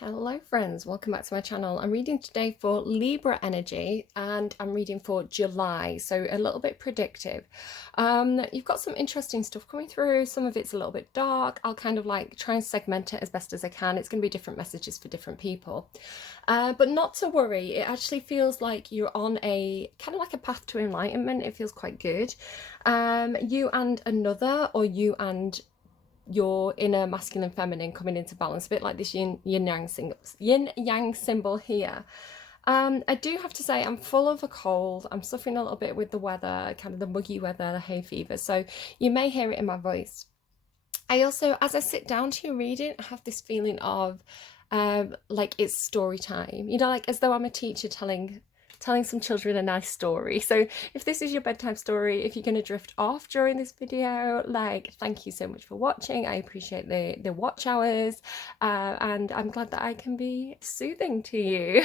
Hello friends, welcome back to my channel. I'm reading today for Libra energy and I'm reading for July, so a little bit predictive. You've got some interesting stuff coming through. Some of it's a little bit dark. I'll kind of like try and segment it as best as I can. It's going to be different messages for different people. But not to worry, it actually feels like you're on a kind of like a path to enlightenment. It feels quite good. You and another, or you and your inner masculine feminine coming into balance, a bit like this yin yang symbol here. I do have to say I'm full of a cold. I'm suffering a little bit with the weather, kind of the muggy weather, the hay fever, so you may hear it in my voice. I also, as I sit down to read it, I have this feeling of like it's story time, you know, like as though I'm a teacher telling some children a nice story. So if this is your bedtime story, if you're going to drift off during this video, like, thank you so much for watching. I appreciate the watch hours, and I'm glad that I can be soothing to you.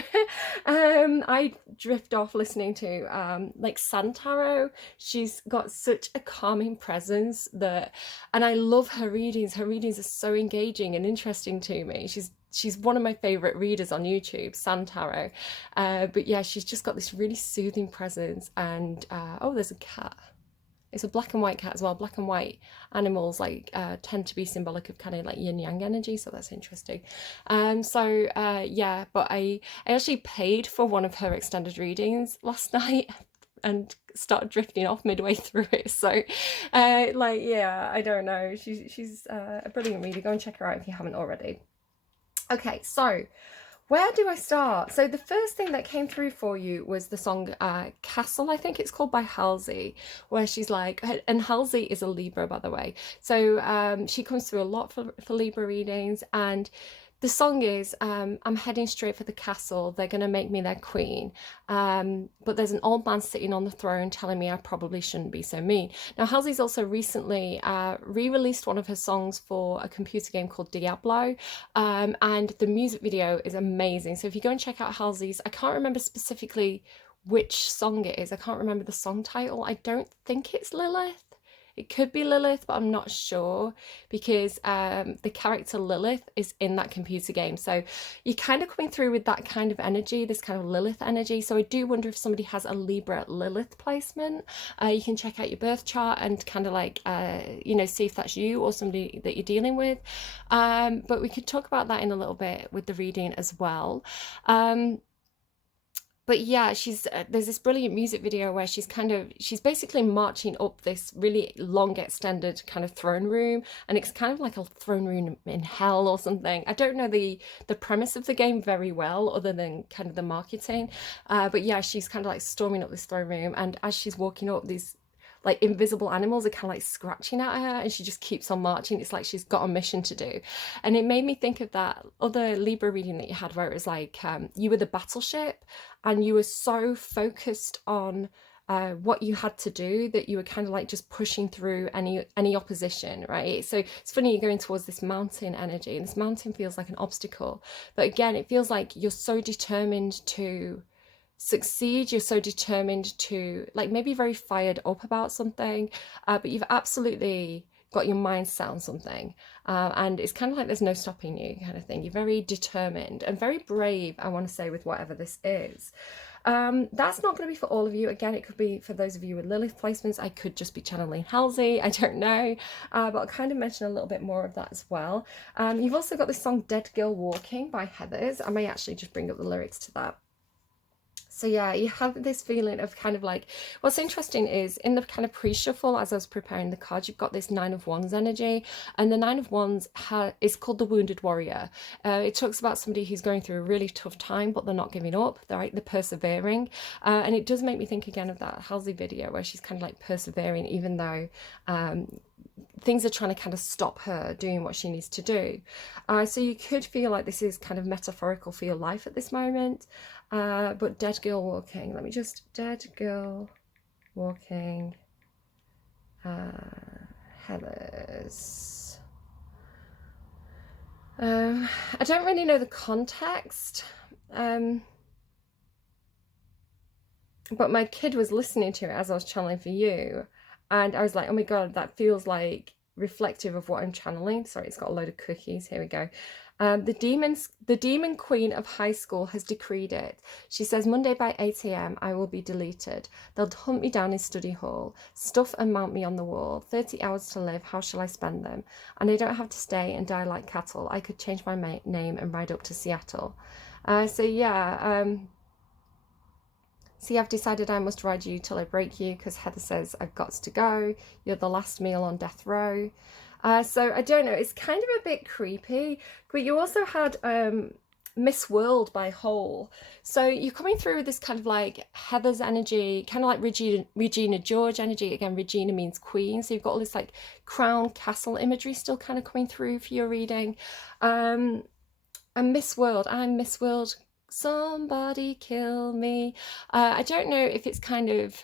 I drift off listening to like Santaro. She's got such a calming presence and I love her readings. Her readings are so engaging and interesting to me. She's one of my favorite readers on YouTube, Santaro. But yeah, she's just got this really soothing presence. And oh, there's a cat. It's a black and white cat as well. Black and white animals like tend to be symbolic of kind of like yin yang energy, so that's interesting. Yeah, but I actually paid for one of her extended readings last night and started drifting off midway through it. So like, yeah, I don't know. She's a brilliant reader. Go and check her out if you haven't already. Okay, so where do I start? So the first thing that came through for you was the song Castle, I think it's called, by Halsey, where she's like, and Halsey is a Libra, by the way. So she comes through a lot for Libra readings, and the song is, I'm heading straight for the castle. They're going to make me their queen. But there's an old man sitting on the throne telling me I probably shouldn't be so mean. Now, Halsey's also recently re-released one of her songs for a computer game called Diablo. And the music video is amazing. So if you go and check out Halsey's, I can't remember specifically which song it is. I can't remember the song title. I don't think it's Lilith. It could be Lilith, but I'm not sure, because the character Lilith is in that computer game. So you're kind of coming through with that kind of energy, this kind of Lilith energy. So I do wonder if somebody has a Libra Lilith placement. You can check out your birth chart and kind of like, you know, see if that's you or somebody that you're dealing with. But we could talk about that in a little bit with the reading as well. But yeah, there's this brilliant music video where she's basically marching up this really long extended kind of throne room, and it's kind of like a throne room in hell or something. I don't know the premise of the game very well, other than kind of the marketing, but yeah, she's kind of like storming up this throne room, and as she's walking up, these like invisible animals are kind of like scratching at her, and she just keeps on marching. It's like she's got a mission to do. And it made me think of that other Libra reading that you had, where it was like you were the battleship and you were so focused on what you had to do that you were kind of like just pushing through any opposition, right? So it's funny, you're going towards this mountain energy, and this mountain feels like an obstacle, but again, it feels like you're so determined to succeed. You're so determined to, like, maybe very fired up about something, but you've absolutely got your mind set on something, and it's kind of like there's no stopping you, kind of thing. You're very determined and very brave, I want to say, with whatever this is. That's not going to be for all of you. Again, it could be for those of you with Lilith placements. I could just be channeling Halsey, I don't know, but I'll kind of mention a little bit more of that as well. You've also got this song Dead Girl Walking by Heathers. I may actually just bring up the lyrics to that. So yeah, you have this feeling of kind of like, what's interesting is in the kind of pre-shuffle, as I was preparing the cards, you've got this Nine of Wands energy, and the Nine of Wands is called the Wounded Warrior. It talks about somebody who's going through a really tough time, but they're not giving up. They're persevering, and it does make me think again of that Halsey video where she's kind of like persevering, even though things are trying to kind of stop her doing what she needs to do. So you could feel like this is kind of metaphorical for your life at this moment. But Dead Girl Walking, let me just, Dead Girl Walking, Heathers. I don't really know the context, but my kid was listening to it as I was channeling for you, and I was like, oh my god, that feels like reflective of what I'm channeling. Sorry, it's got a load of cookies. Here we go. The demon queen of high school has decreed it. She says Monday by 8 a.m. I will be deleted. They'll hunt me down in study hall, stuff and mount me on the wall. 30 hours to live. How shall I spend them? And I don't have to stay and die like cattle. I could change my name and ride up to Seattle. See, I've decided I must ride you till I break you because Heather says I've got to go. You're the last meal on death row. So I don't know. It's kind of a bit creepy. But you also had Miss World by Hole. So you're coming through with this kind of like Heather's energy, kind of like Regina George energy. Again, Regina means queen. So you've got all this like crown castle imagery still kind of coming through for your reading. And Miss World, I'm Miss World. Somebody kill me. I don't know if it's kind of,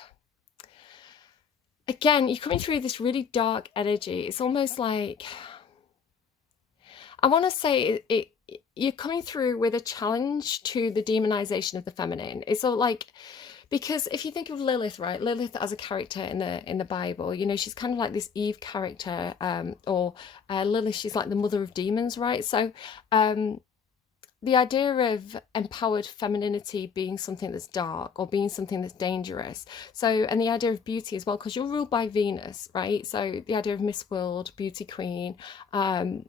again, you're coming through this really dark energy. It's almost like, I want to say you're coming through with a challenge to the demonization of the feminine. It's all like, because if you think of Lilith, right, Lilith as a character in the Bible, you know, she's kind of like this Eve character, or Lilith, she's like the mother of demons, right? So the idea of empowered femininity being something that's dark or being something that's dangerous. So, and the idea of beauty as well, because you're ruled by Venus, right? So the idea of Miss World, beauty queen. They're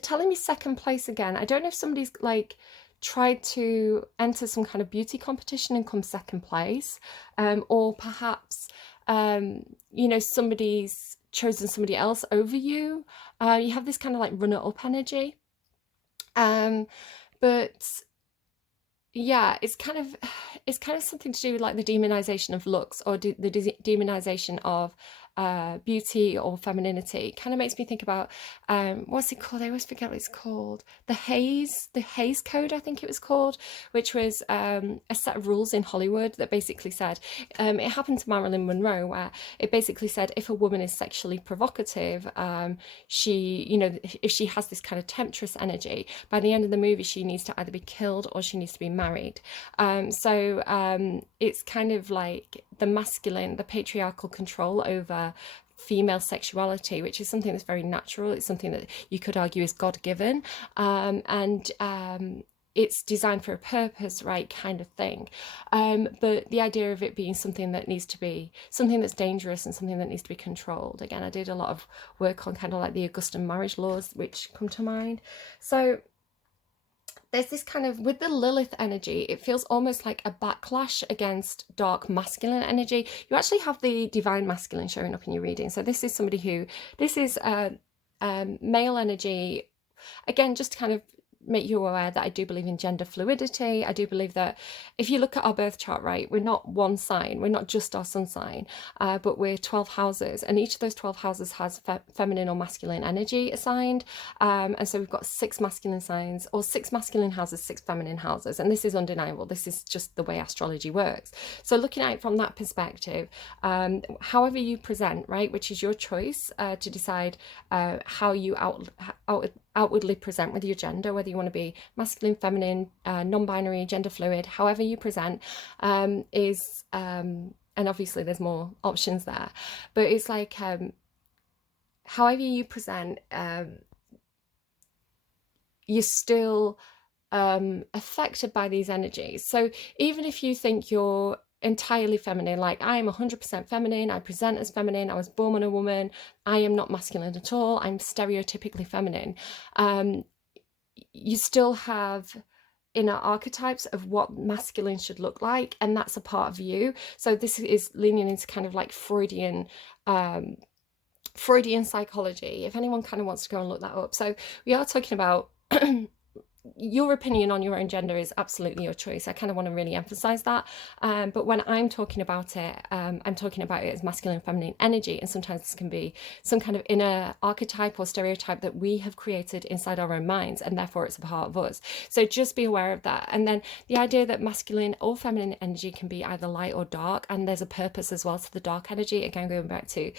telling me second place again. I don't know if somebody's like tried to enter some kind of beauty competition and come second place, or perhaps, you know, somebody's chosen somebody else over you. You have this kind of like runner-up energy. But yeah, it's kind of something to do with like the demonization of looks, or the demonization of beauty or femininity. Kind of makes me think about what's it called? I always forget what it's called. The Hays Code, I think it was called, which was a set of rules in Hollywood that basically said, it happened to Marilyn Monroe, where it basically said if a woman is sexually provocative, she, you know, if she has this kind of temptress energy, by the end of the movie she needs to either be killed or she needs to be married. It's kind of like the masculine, the patriarchal control over female sexuality, which is something that's very natural. It's something that you could argue is God-given, and it's designed for a purpose, right, kind of thing. But the idea of it being something that needs to be something that's dangerous and something that needs to be controlled. Again, I did a lot of work on kind of like the Augustan marriage laws, which come to mind. So there's this kind of, with the Lilith energy, it feels almost like a backlash against dark masculine energy. You actually have the divine masculine showing up in your reading. So this is somebody who, this is male energy. Again, just to kind of make you aware that I do believe in gender fluidity. I do believe that if you look at our birth chart, right, we're not one sign, we're not just our sun sign, but we're 12 houses, and each of those 12 houses has feminine or masculine energy assigned, and so we've got 6 masculine signs, or 6 masculine houses, 6 feminine houses, and this is undeniable. This is just the way astrology works. So looking at it from that perspective, however you present, right, which is your choice to decide how you outwardly present with your gender, whether you want to be masculine, feminine, non-binary, gender fluid, however you present, and obviously there's more options there, but it's like however you present, you're still affected by these energies. So even if you think you're entirely feminine, like I am 100% feminine, I present as feminine, I was born a woman, I am not masculine at all, I'm stereotypically feminine, you still have inner archetypes of what masculine should look like, and that's a part of you. So this is leaning into kind of like Freudian psychology, if anyone kind of wants to go and look that up. So we are talking about your opinion on your own gender is absolutely your choice. I kind of want to really emphasize that. But when I'm talking about it, I'm talking about it as masculine and feminine energy. And sometimes this can be some kind of inner archetype or stereotype that we have created inside our own minds, and therefore it's a part of us. So just be aware of that. And then the idea that masculine or feminine energy can be either light or dark. And there's a purpose as well to the dark energy. Again, going back to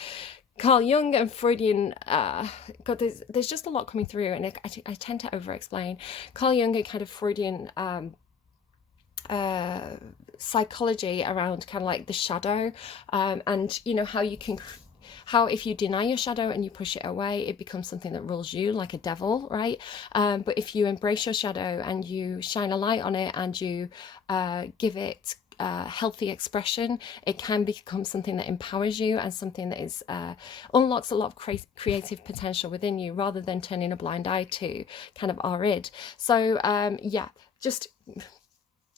Carl Jung and Freudian, God, there's just a lot coming through, and I tend to over-explain. Carl Jung and kind of Freudian psychology around kind of like the shadow, and you know how you can how if you deny your shadow and you push it away, it becomes something that rules you like a devil, right? But if you embrace your shadow and you shine a light on it and you give it healthy expression, it can become something that empowers you and something that is unlocks a lot of creative potential within you, rather than turning a blind eye to kind of our id. So yeah, just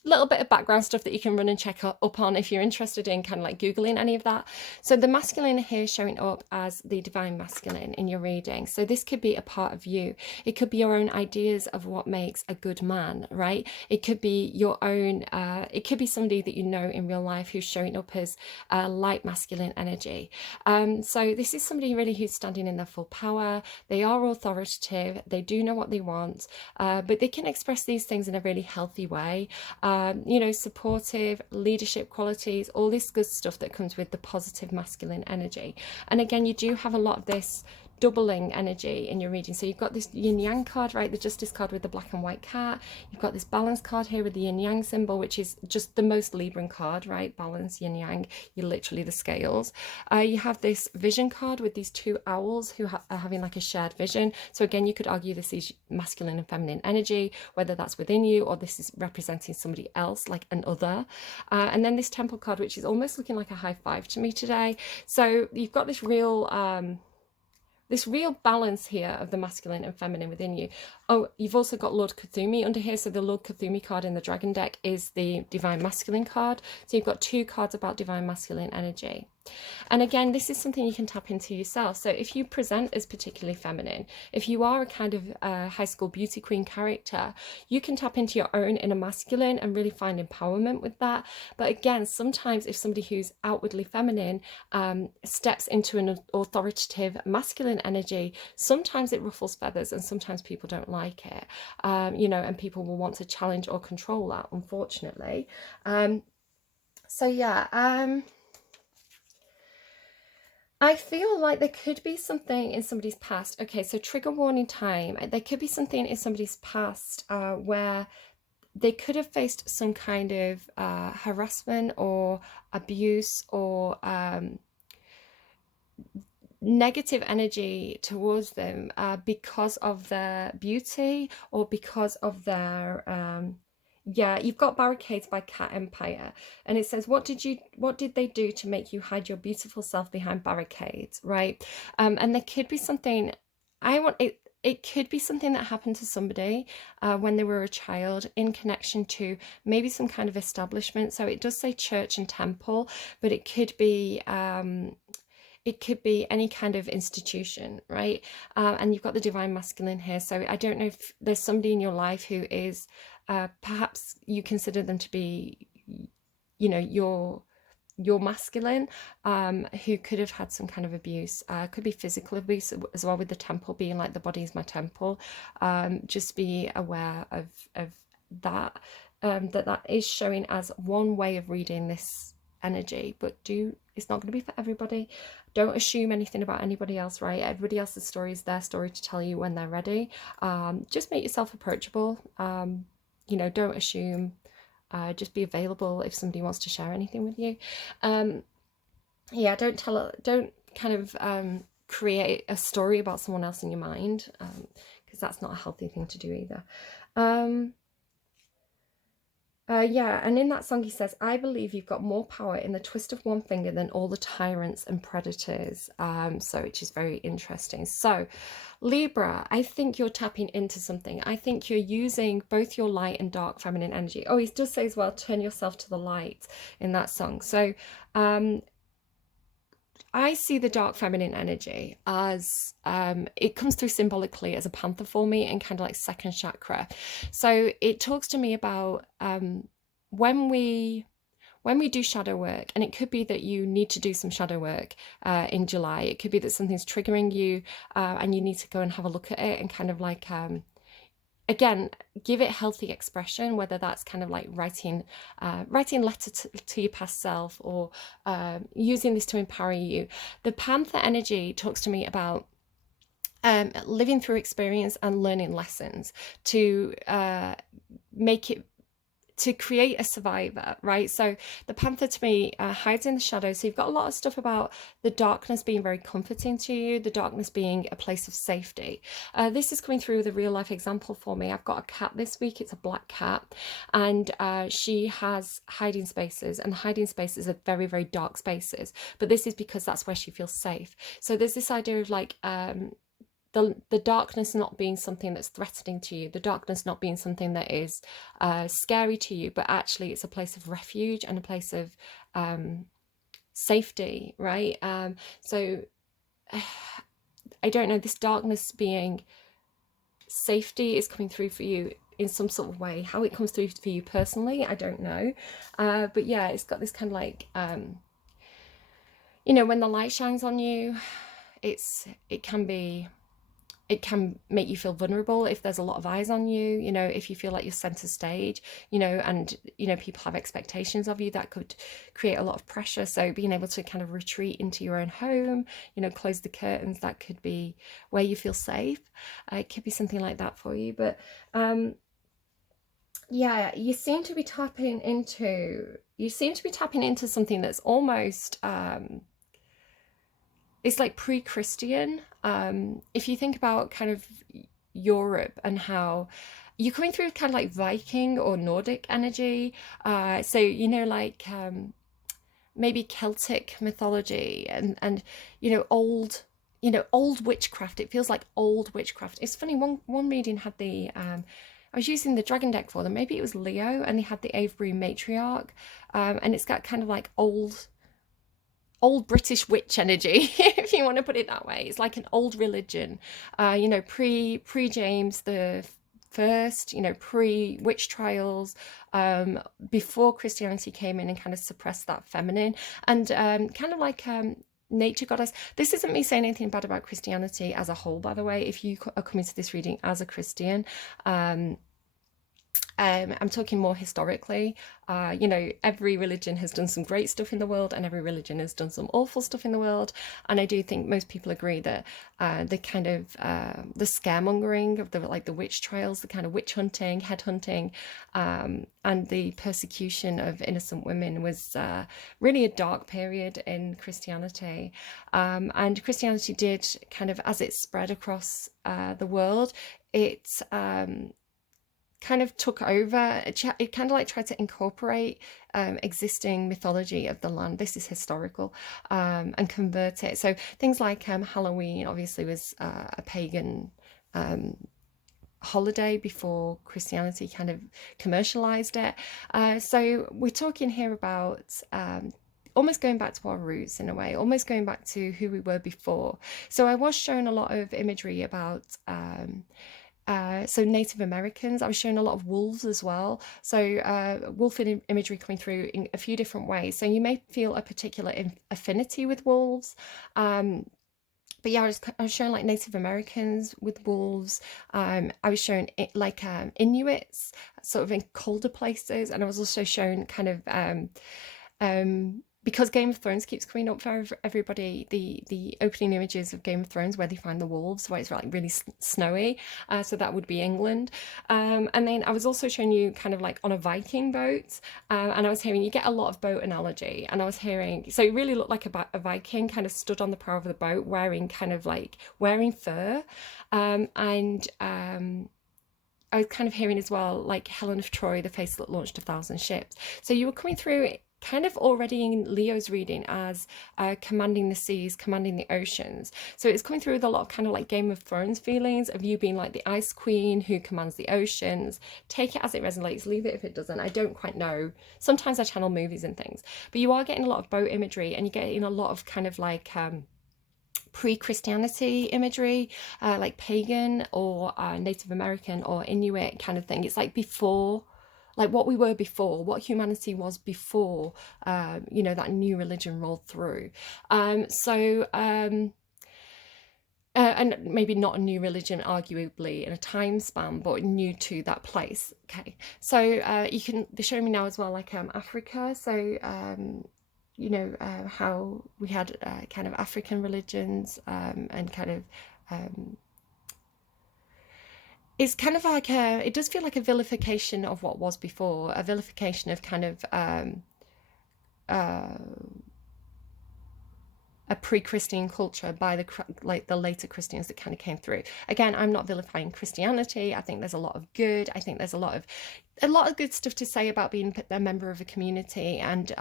little bit of background stuff that you can run and check up on if you're interested in kind of like Googling any of that. So the masculine here showing up as the divine masculine in your reading. So this could be a part of you. It could be your own ideas of what makes a good man, right? It could be your own, it could be somebody that you know in real life who's showing up as light masculine energy. So this is somebody really who's standing in their full power. They are authoritative. They do know what they want, but they can express these things in a really healthy way. You know, supportive leadership qualities, all this good stuff that comes with the positive masculine energy. And again, you do have a lot of this doubling energy in your reading. So you've got this yin yang card, right, the justice card with the black and white cat. You've got this balance card here with the yin yang symbol, which is just the most Libran card, right? Balance, yin yang, you're literally the scales. You have this vision card with these two owls who are having like a shared vision. So again, you could argue this is masculine and feminine energy, whether that's within you or this is representing somebody else, like an other. And then this temple card, which is almost looking like a high five to me today. So you've got this real balance here of the masculine and feminine within you. Oh, you've also got Lord Cthulhu under here. So the Lord Cthulhu card in the dragon deck is the divine masculine card. So you've got two cards about divine masculine energy. And again, this is something you can tap into yourself. So if you present as particularly feminine, if you are a kind of high school beauty queen character, you can tap into your own inner masculine and really find empowerment with that. But again, sometimes if somebody who's outwardly feminine steps into an authoritative masculine energy, sometimes it ruffles feathers and sometimes people don't like it, you know, and people will want to challenge or control that, unfortunately. So yeah, I feel like there could be something in somebody's past. Okay, so trigger warning time. There could be something in somebody's past where they could have faced some kind of harassment or abuse or negative energy towards them because of their beauty or because of their yeah, you've got barricades by Cat Empire, and it says, what did they do to make you hide your beautiful self behind barricades, right? And there could be something, it could be something that happened to somebody when they were a child in connection to maybe some kind of establishment. So it does say church and temple, but it could be any kind of institution, right? And you've got the divine masculine here. So I don't know if there's somebody in your life who is, perhaps you consider them to be, you know, your masculine, who could have had some kind of abuse. Could be physical abuse as well, with the temple being like the body is my temple. Just be aware of that, that is showing as one way of reading this energy, but it's not going to be for everybody. Don't assume anything about anybody else, right? Everybody else's story is their story to tell you when they're ready. Just make yourself approachable. You know, don't assume. Just be available if somebody wants to share anything with you. Yeah, don't kind of create a story about someone else in your mind, because that's not a healthy thing to do either. Yeah, and in that song he says, I believe you've got more power in the twist of one finger than all the tyrants and predators. So which is very interesting. So Libra, I think you're tapping into something. I think you're using both your light and dark feminine energy. Oh, he does say as well, turn yourself to the light in that song. So I see the dark feminine energy as, it comes through symbolically as a panther for me and kind of like second chakra. So it talks to me about when we do shadow work, and it could be that you need to do some shadow work in July. It could be that something's triggering you and you need to go and have a look at it and kind of like, again, give it healthy expression, whether that's kind of like writing letter to your past self or using this to empower you. The panther energy talks to me about living through experience and learning lessons to to create a survivor, right? So the panther to me hides in the shadows. So you've got a lot of stuff about the darkness being very comforting to you, the darkness being a place of safety. This is coming through with a real life example for me. I've got a cat this week. It's a black cat, and she has hiding spaces, and the hiding spaces are very, very dark spaces. But this is because that's where she feels safe. So there's this idea of like, the darkness not being something that's threatening to you, the darkness not being something that is scary to you, but actually it's a place of refuge and a place of safety, right? So I don't know, this darkness being safety is coming through for you in some sort of way. How it comes through for you personally, I don't know. But yeah, it's got this kind of like, you know, when the light shines on you, it can make you feel vulnerable if there's a lot of eyes on you, you know, if you feel like you're center stage, you know, and, you know, people have expectations of you, that could create a lot of pressure. So being able to kind of retreat into your own home, you know, close the curtains, that could be where you feel safe. It could be something like that for you. But yeah, you seem to be tapping into something that's almost it's like pre-Christian. If you think about kind of Europe and how you're coming through kind of like Viking or Nordic energy. So, you know, like maybe Celtic mythology and old witchcraft. It feels like old witchcraft. It's funny, one reading had the I was using the dragon deck for them. Maybe it was Leo, and they had the Avebury matriarch, and it's got kind of like old British witch energy, if you want to put it that way. It's like an old religion, you know, pre James the First, you know, pre witch trials, before Christianity came in and kind of suppressed that feminine, and kind of like nature goddess. This isn't me saying anything bad about Christianity as a whole, by the way. If you are coming to this reading as a Christian, I'm talking more historically. You know, every religion has done some great stuff in the world, and every religion has done some awful stuff in the world. And I do think most people agree that the kind of the scaremongering of the witch trials, the kind of witch hunting, head hunting, and the persecution of innocent women was really a dark period in Christianity. And Christianity did kind of, as it spread across the world, it kind of took over. It kind of like tried to incorporate existing mythology of the land. This is historical, and convert it. So things like Halloween obviously was a pagan holiday before Christianity kind of commercialized it. So we're talking here about almost going back to our roots in a way, almost going back to who we were before. So I was shown a lot of imagery about so Native Americans. I was showing a lot of wolves as well. So wolf imagery coming through in a few different ways. So you may feel a particular affinity with wolves. But yeah, I was showing like Native Americans with wolves. I was showing it like Inuits, sort of in colder places, and I was also shown kind of because Game of Thrones keeps coming up for everybody, the opening images of Game of Thrones where they find the wolves, where it's like really snowy, so that would be England. And then I was also showing you kind of like on a Viking boat, and I was hearing, you get a lot of boat analogy, and I was hearing, so it really looked like a Viking kind of stood on the prow of the boat wearing fur, and I was kind of hearing as well, like Helen of Troy, the face that launched 1,000 ships. So you were coming through kind of already in Leo's reading as commanding the seas, commanding the oceans. So it's coming through with a lot of kind of like Game of Thrones feelings of you being like the Ice Queen who commands the oceans. Take it as it resonates, leave it if it doesn't. I don't quite know. Sometimes I channel movies and things, but you are getting a lot of boat imagery, and you're getting a lot of kind of like pre-Christianity imagery, like pagan or Native American or Inuit kind of thing. It's like before, like what we were before, what humanity was before, that new religion rolled through. And maybe not a new religion, arguably, in a time span, but new to that place. Okay, so they're showing me now as well, like Africa. So how we had kind of African religions, and kind of it's kind of like it does feel like a vilification of what was before, a vilification of kind of uh, a pre-Christian culture by the like the later Christians that kind of came through. Again, I'm not vilifying Christianity. I think there's a lot of good. I think there's a lot of good stuff to say about being a member of a community and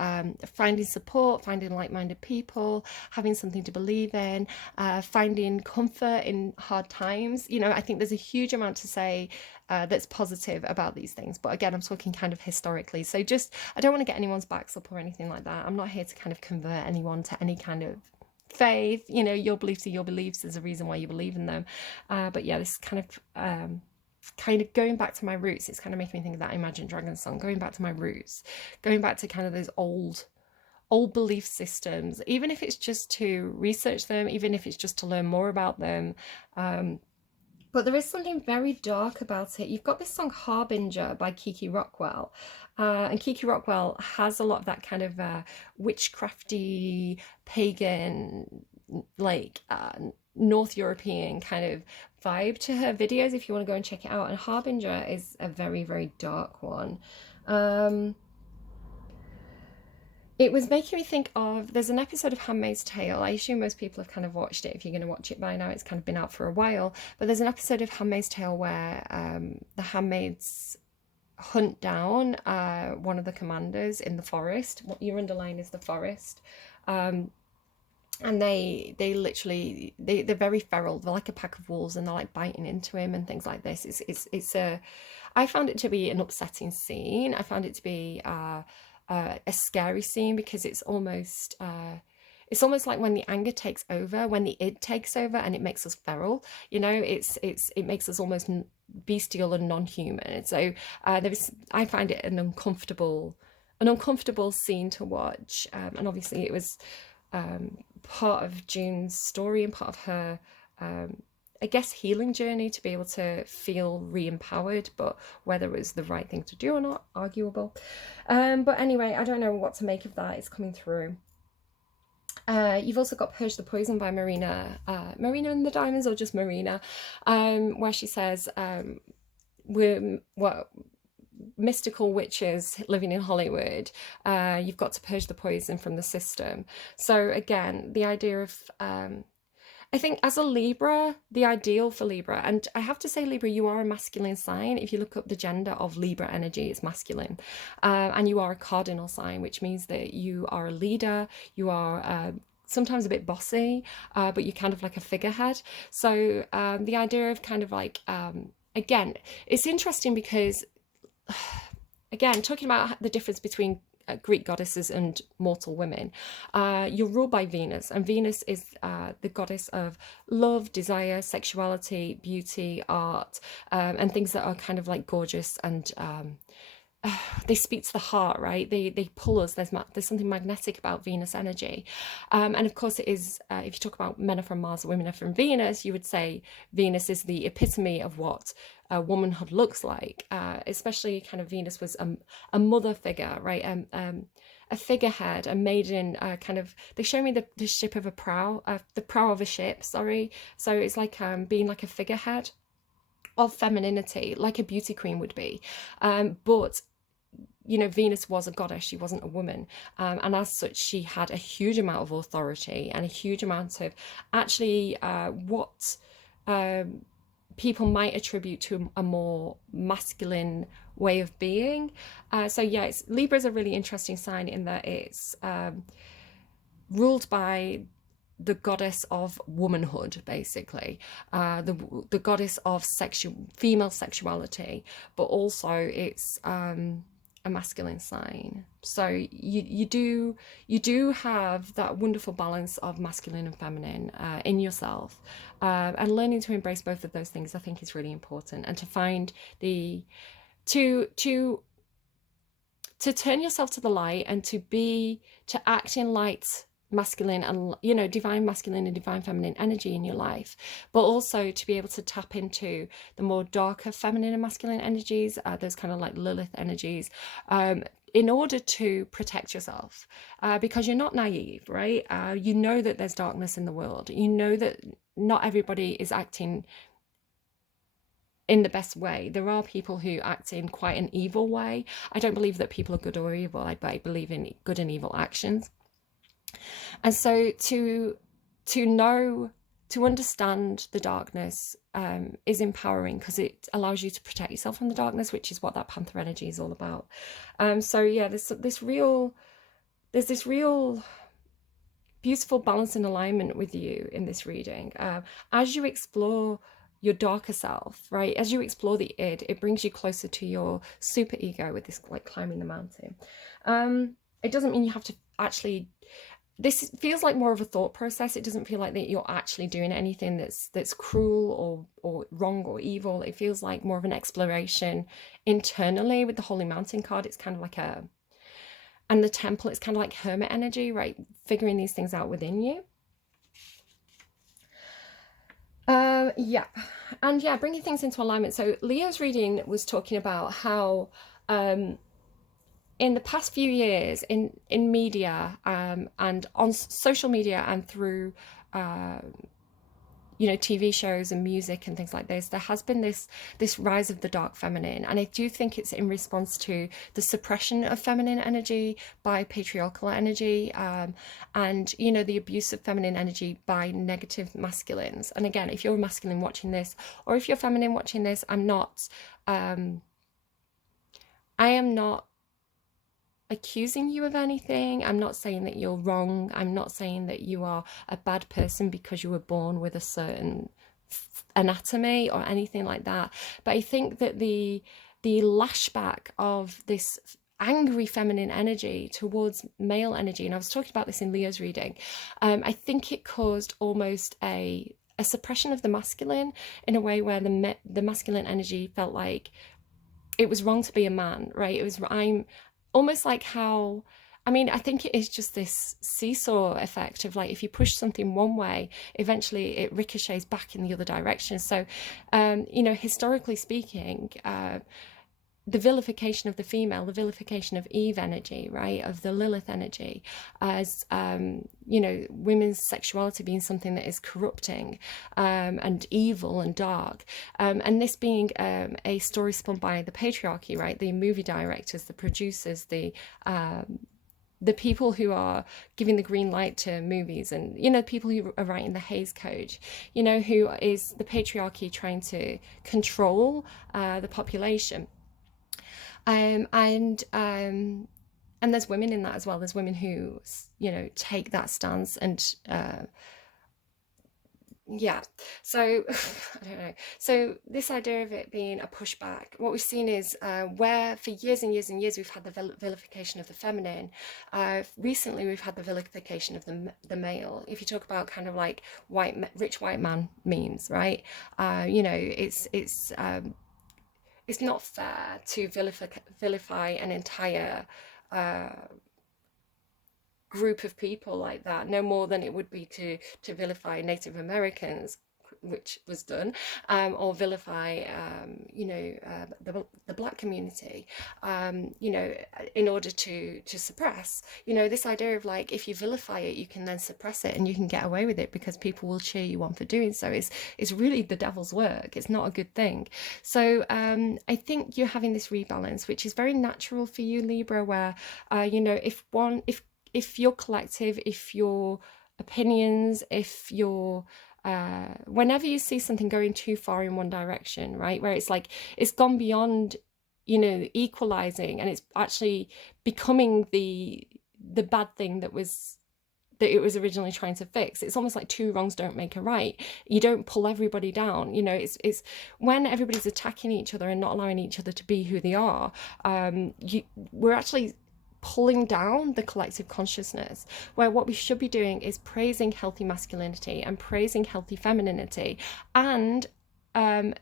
finding support, finding like-minded people, having something to believe in, finding comfort in hard times. You know, I think there's a huge amount to say that's positive about these things. But again, I'm talking kind of historically. So just, I don't want to get anyone's backs up or anything like that. I'm not here to kind of convert anyone to any kind of faith. You know, your beliefs are your beliefs. There's a reason why you believe in them. But yeah, this kind of going back to my roots. It's kind of making me think of that Imagine Dragons song, going back to my roots, going back to kind of those old belief systems, even if it's just to research them, even if it's just to learn more about them. But there is something very dark about it. You've got this song Harbinger by Kiki Rockwell. And Kiki Rockwell has a lot of that kind of witchcrafty, pagan, like North European kind of vibe to her videos if you want to go and check it out. And Harbinger is a very, very dark one. It was making me think of, there's an episode of Handmaid's Tale. I assume most people have kind of watched it. If you're going to watch it by now, it's kind of been out for a while. But there's an episode of Handmaid's Tale where the handmaids hunt down one of the commanders in the forest. What your underline is the forest. And they literally, they're very feral. They're like a pack of wolves and they're like biting into him and things like this. I found it to be an upsetting scene. I found it to be a scary scene because it's almost like when the anger takes over, when the id takes over, and it makes us feral. You know, it makes us almost bestial and non-human. So I find it an uncomfortable scene to watch. And obviously, it was part of June's story and part of her I guess healing journey to be able to feel re-empowered, but whether it was the right thing to do or not, arguable. But anyway, I don't know what to make of that. It's coming through. You've also got Purge the Poison by Marina and the Diamonds, or just Marina, where she says we're mystical witches living in Hollywood. You've got to purge the poison from the system. So again, the idea of I think as a Libra, the ideal for Libra, and I have to say, Libra, you are a masculine sign. If you look up the gender of Libra energy, it's masculine. And you are a cardinal sign, which means that you are a leader, you are sometimes a bit bossy, but you're kind of like a figurehead. So the idea of kind of like, again, it's interesting because, again, talking about the difference between Greek goddesses and mortal women, you're ruled by Venus, and Venus is the goddess of love, desire, sexuality, beauty, art, and things that are kind of like gorgeous and they speak to the heart, right? They pull us. There's something magnetic about Venus energy, and of course it is. If you talk about men are from Mars, women are from Venus, you would say Venus is the epitome of what womanhood looks like. Especially kind of Venus was a mother figure, right? A figurehead, a maiden, kind of. They show me the ship of a prow, the prow of a ship. Sorry, so it's like being like a figurehead of femininity, like a beauty queen would be, but you know, Venus was a goddess, she wasn't a woman. And as such, she had a huge amount of authority and a huge amount of actually what people might attribute to a more masculine way of being. So yeah, Libra's a really interesting sign in that it's ruled by the goddess of womanhood, basically, the goddess of female sexuality, but also it's a masculine sign. So you do have that wonderful balance of masculine and feminine in yourself, and learning to embrace both of those things I think is really important, and to find to turn yourself to the light and to act in light masculine and, you know, divine masculine and divine feminine energy in your life, but also to be able to tap into the more darker feminine and masculine energies, those kind of like Lilith energies, in order to protect yourself, because you're not naive, right? You know that there's darkness in the world. You know that not everybody is acting in the best way. There are people who act in quite an evil way. I don't believe that people are good or evil, but I believe in good and evil actions. And so to know, to understand the darkness is empowering, because it allows you to protect yourself from the darkness, which is what that Panther energy is all about. So yeah, there's this real beautiful balance and alignment with you in this reading. As you explore your darker self, right? As you explore the id, it brings you closer to your super ego with this like climbing the mountain. It doesn't mean you have to actually, this feels like more of a thought process. It doesn't feel like that you're actually doing anything that's cruel or wrong or evil. It feels like more of an exploration internally. With the Holy Mountain card, it's kind of like a, and the temple, it's kind of like hermit energy, right? Figuring these things out within you. Yeah. And yeah, bringing things into alignment. So Leo's reading was talking about how in the past few years in media and on social media and through you know, TV shows and music and things like this, there has been this rise of the dark feminine. And I do think it's in response to the suppression of feminine energy by patriarchal energy, and, you know, the abuse of feminine energy by negative masculines. And again, if you're a masculine watching this, or if you're feminine watching this, I am not accusing you of anything. I'm not saying that you're wrong. I'm not saying that you are a bad person because you were born with a certain anatomy or anything like that. But I think that the lashback of this angry feminine energy towards male energy, and I was talking about this in Leo's reading, I think it caused almost a suppression of the masculine, in a way where the masculine energy felt like it was wrong to be a man, right? It was, I'm almost like how, I mean, I think it is just this seesaw effect of like, if you push something one way, eventually it ricochets back in the other direction. So, you know, historically speaking, the vilification of the female, the vilification of Eve energy, right, of the Lilith energy, as you know, women's sexuality being something that is corrupting and evil and dark, and this being a story spun by the patriarchy, right, the movie directors, the producers, the people who are giving the green light to movies, and, you know, people who are writing the Hays Code, you know, who is the patriarchy trying to control the population. And there's women in that as well. There's women who, you know, take that stance, and yeah. So I don't know. So this idea of it being a pushback, what we've seen is where for years and years and years we've had the vilification of the feminine. Recently we've had the vilification of the male. If you talk about kind of like rich white man memes, right? You know, it's not fair to vilify an entire group of people like that, no more than it would be to vilify Native Americans, which was done, or vilify, you know, the black community, you know, in order to suppress, you know, this idea of like, if you vilify it, you can then suppress it and you can get away with it because people will cheer you on for doing so. It's really the devil's work. It's not a good thing. So I think you're having this rebalance, which is very natural for you, Libra, where, you know, if your collective, if your opinions, if your whenever you see something going too far in one direction, right, where it's like it's gone beyond, you know, equalizing, and it's actually becoming the bad thing that it was originally trying to fix. It's almost like two wrongs don't make a right. You don't pull everybody down, you know. It's when everybody's attacking each other and not allowing each other to be who they are, we're actually pulling down the collective consciousness, where what we should be doing is praising healthy masculinity and praising healthy femininity, and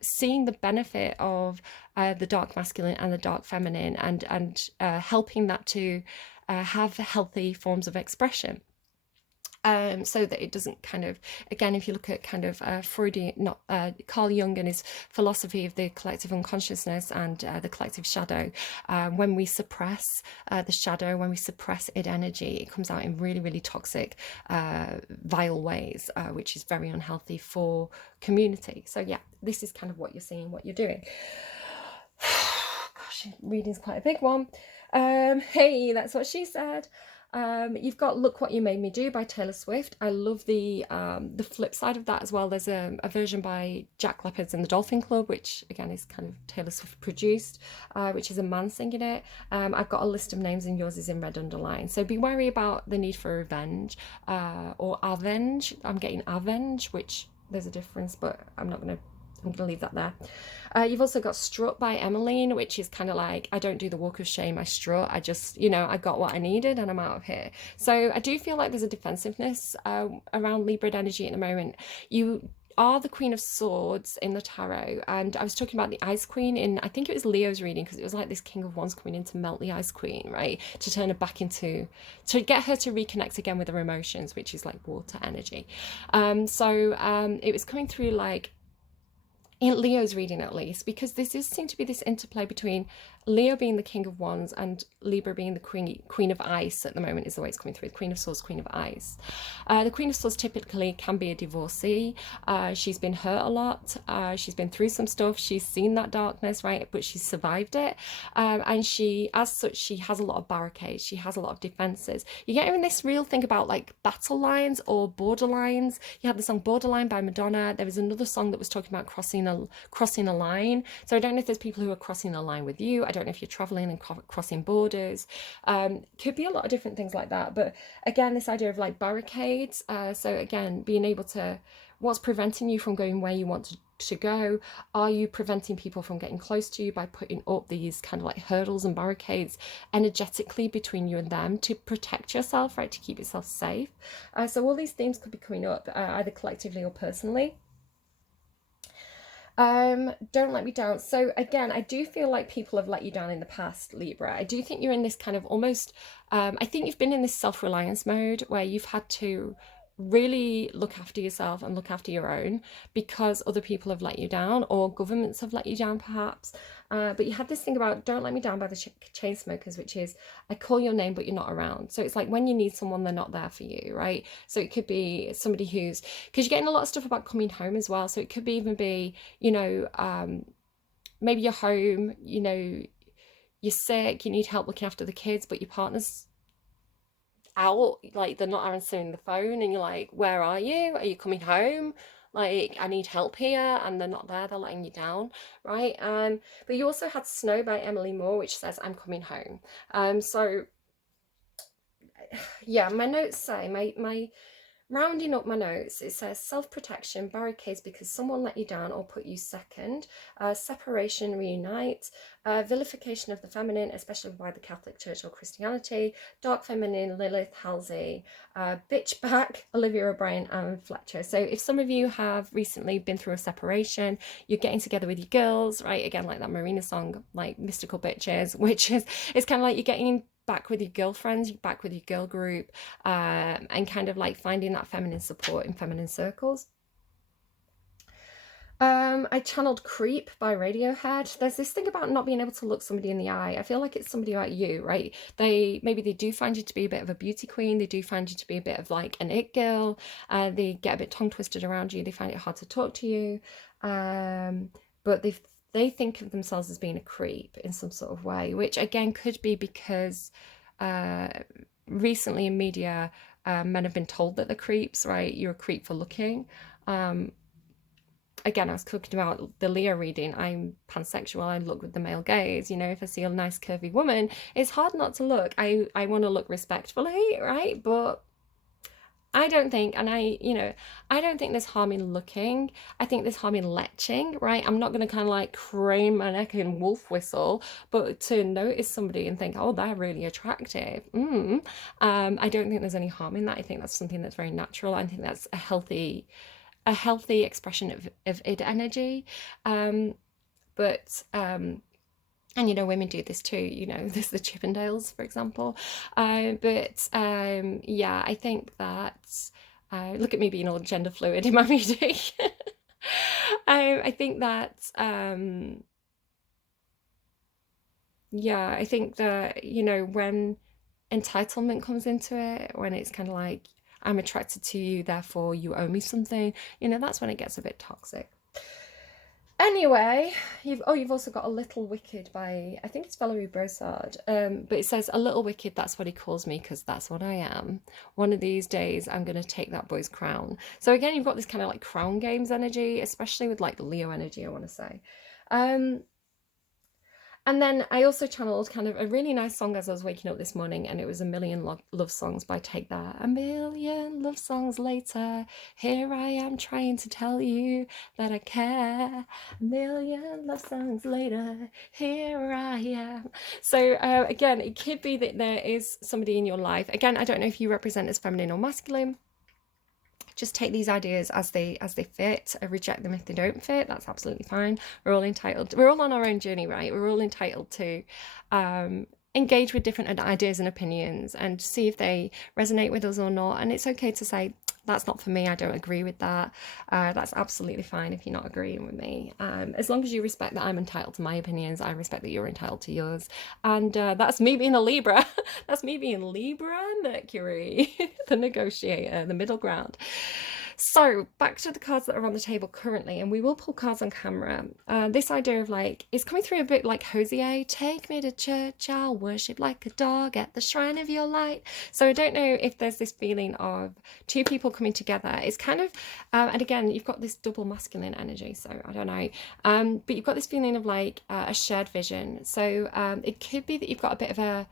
seeing the benefit of the dark masculine and the dark feminine, and helping that to have healthy forms of expression. so that it doesn't kind of, again, if you look at kind of Freudian, not Carl Jung and his philosophy of the collective unconsciousness and the collective shadow, when we suppress the shadow, when we suppress id energy, it comes out in really, really toxic, vile ways, which is very unhealthy for community. So yeah, this is kind of what you're seeing, what you're doing. Gosh, reading's quite a big one. Hey, that's what she said. You've got Look What You Made Me Do by Taylor Swift. I love the flip side of that as well. There's a version by Jack Leopards and the Dolphin Club, which again is kind of Taylor Swift produced, which is a man singing it. I've got a list of names and yours is in red underline. So be wary about the need for revenge, or avenge. I'm getting avenge, which there's a difference, but I'm going to leave that there. You've also got Strut by Emmeline, which is kind of like, I don't do the walk of shame, I strut. I just, I got what I needed and I'm out of here. So I do feel like there's a defensiveness around Libra energy at the moment. You are the Queen of Swords in the tarot, and I was talking about the Ice Queen in, I think it was Leo's reading, because it was like this King of Wands coming in to melt the Ice Queen, right, to turn her back into, to get her to reconnect again with her emotions, which is like water energy. It was coming through like, in Leo's reading at least, because this is seem to be this interplay between Leo being the King of Wands and Libra being the Queen of Ice at the moment, is the way it's coming through. The Queen of Swords, Queen of Ice. The Queen of Swords typically can be a divorcee. She's been hurt a lot. She's been through some stuff. She's seen that darkness, right? But she's survived it. And she, as such, she has a lot of barricades. She has a lot of defenses. You get even this real thing about like battle lines or borderlines. You had the song Borderline by Madonna. There was another song that was talking about crossing a line. So I don't know if there's people who are crossing a line with you. I don't know if you're traveling and crossing borders. Could be a lot of different things like that. But again, this idea of like barricades. So again, being able to, what's preventing you from going where you want to go? Are you preventing people from getting close to you by putting up these kind of like hurdles and barricades energetically between you and them to protect yourself, right? To keep yourself safe. So all these themes could be coming up either collectively or personally. Don't let me down. So again, I do feel like people have let you down in the past, Libra. I do think you're in this kind of almost, I think you've been in this self-reliance mode where you've had to really look after yourself and look after your own because other people have let you down, or governments have let you down perhaps. But you had this thing about Don't Let Me Down by the Chainsmokers, which is, I call your name but you're not around. So it's like when you need someone, they're not there for you, right? So it could be somebody who's, because you're getting a lot of stuff about coming home as well. So it could be even be, maybe you're home, you're sick, you need help looking after the kids, but your partner's out, like they're not answering the phone, and you're like, where are you coming home? Like, I need help here, and they're not there, they're letting you down, right? But you also had Snow by Emily Moore, which says, I'm coming home. So yeah, my notes say, my rounding up my notes, it says self-protection, barricades because someone let you down or put you second, separation, reunite, vilification of the feminine, especially by the Catholic Church or Christianity, dark feminine, Lilith, Halsey, bitch back, Olivia O'Brien and Fletcher. So if some of you have recently been through a separation, you're getting together with your girls, right? Again, like that Marina song, like Mystical Bitches, which is, it's kind of like you're getting back with your girlfriends, back with your girl group, and kind of like finding that feminine support in feminine circles. I channeled Creep by Radiohead. There's this thing about not being able to look somebody in the eye. I feel like it's somebody like you, right? Maybe they do find you to be a bit of a beauty queen. They do find you to be a bit of like an it girl. They get a bit tongue twisted around you. They find it hard to talk to you. But they think of themselves as being a creep in some sort of way, which again could be because recently in media, men have been told that they're creeps, right? You're a creep for looking. Again, I was talking about the Leo reading. I'm pansexual. I look with the male gaze. If I see a nice curvy woman, it's hard not to look. I want to look respectfully, right? But I don't think, I don't think there's harm in looking. I think there's harm in leching, right? I'm not going to kind of like crane my neck and wolf whistle, but to notice somebody and think, oh, they're really attractive. I don't think there's any harm in that. I think that's something that's very natural. I think that's a healthy expression of id energy. And you know, women do this too, you know, there's the Chippendales, for example. Yeah, I think that look at me being all gender fluid in my reading. I think that yeah, I think that, you know, when entitlement comes into it, when it's kind of like, I'm attracted to you, therefore you owe me something, you know, that's when it gets a bit toxic. Anyway, you've also got A Little Wicked by, I think it's Valerie Brossard, but it says, a little wicked, that's what he calls me, because that's what I am. One of these days I'm going to take that boy's crown. So again, you've got this kind of like crown games energy, especially with like the Leo energy, I want to say. And then I also channeled kind of a really nice song as I was waking up this morning, and it was A Million Love Songs by Take That. A million love songs later, here I am trying to tell you that I care. A million love songs later, here I am. So again, it could be that there is somebody in your life. Again, I don't know if you represent as feminine or masculine. Just take these ideas as they fit, reject them if they don't fit. That's absolutely fine. We're all entitled, we're all on our own journey, right? We're all entitled to engage with different ideas and opinions and see if they resonate with us or not. And it's okay to say, that's not for me, I don't agree with that. That's absolutely fine if you're not agreeing with me. As long as you respect that I'm entitled to my opinions, I respect that you're entitled to yours. And that's me being a Libra. That's me being Libra Mercury, the negotiator, the middle ground. So back to the cards that are on the table currently, and we will pull cards on camera. This idea of like, it's coming through a bit like Hosea, take me to church, I'll worship like a dog at the shrine of your light. So I don't know if there's this feeling of two people coming together. It's kind of, and again, you've got this double masculine energy, so I don't know. But you've got this feeling of like a shared vision. So it could be that you've got a bit of a,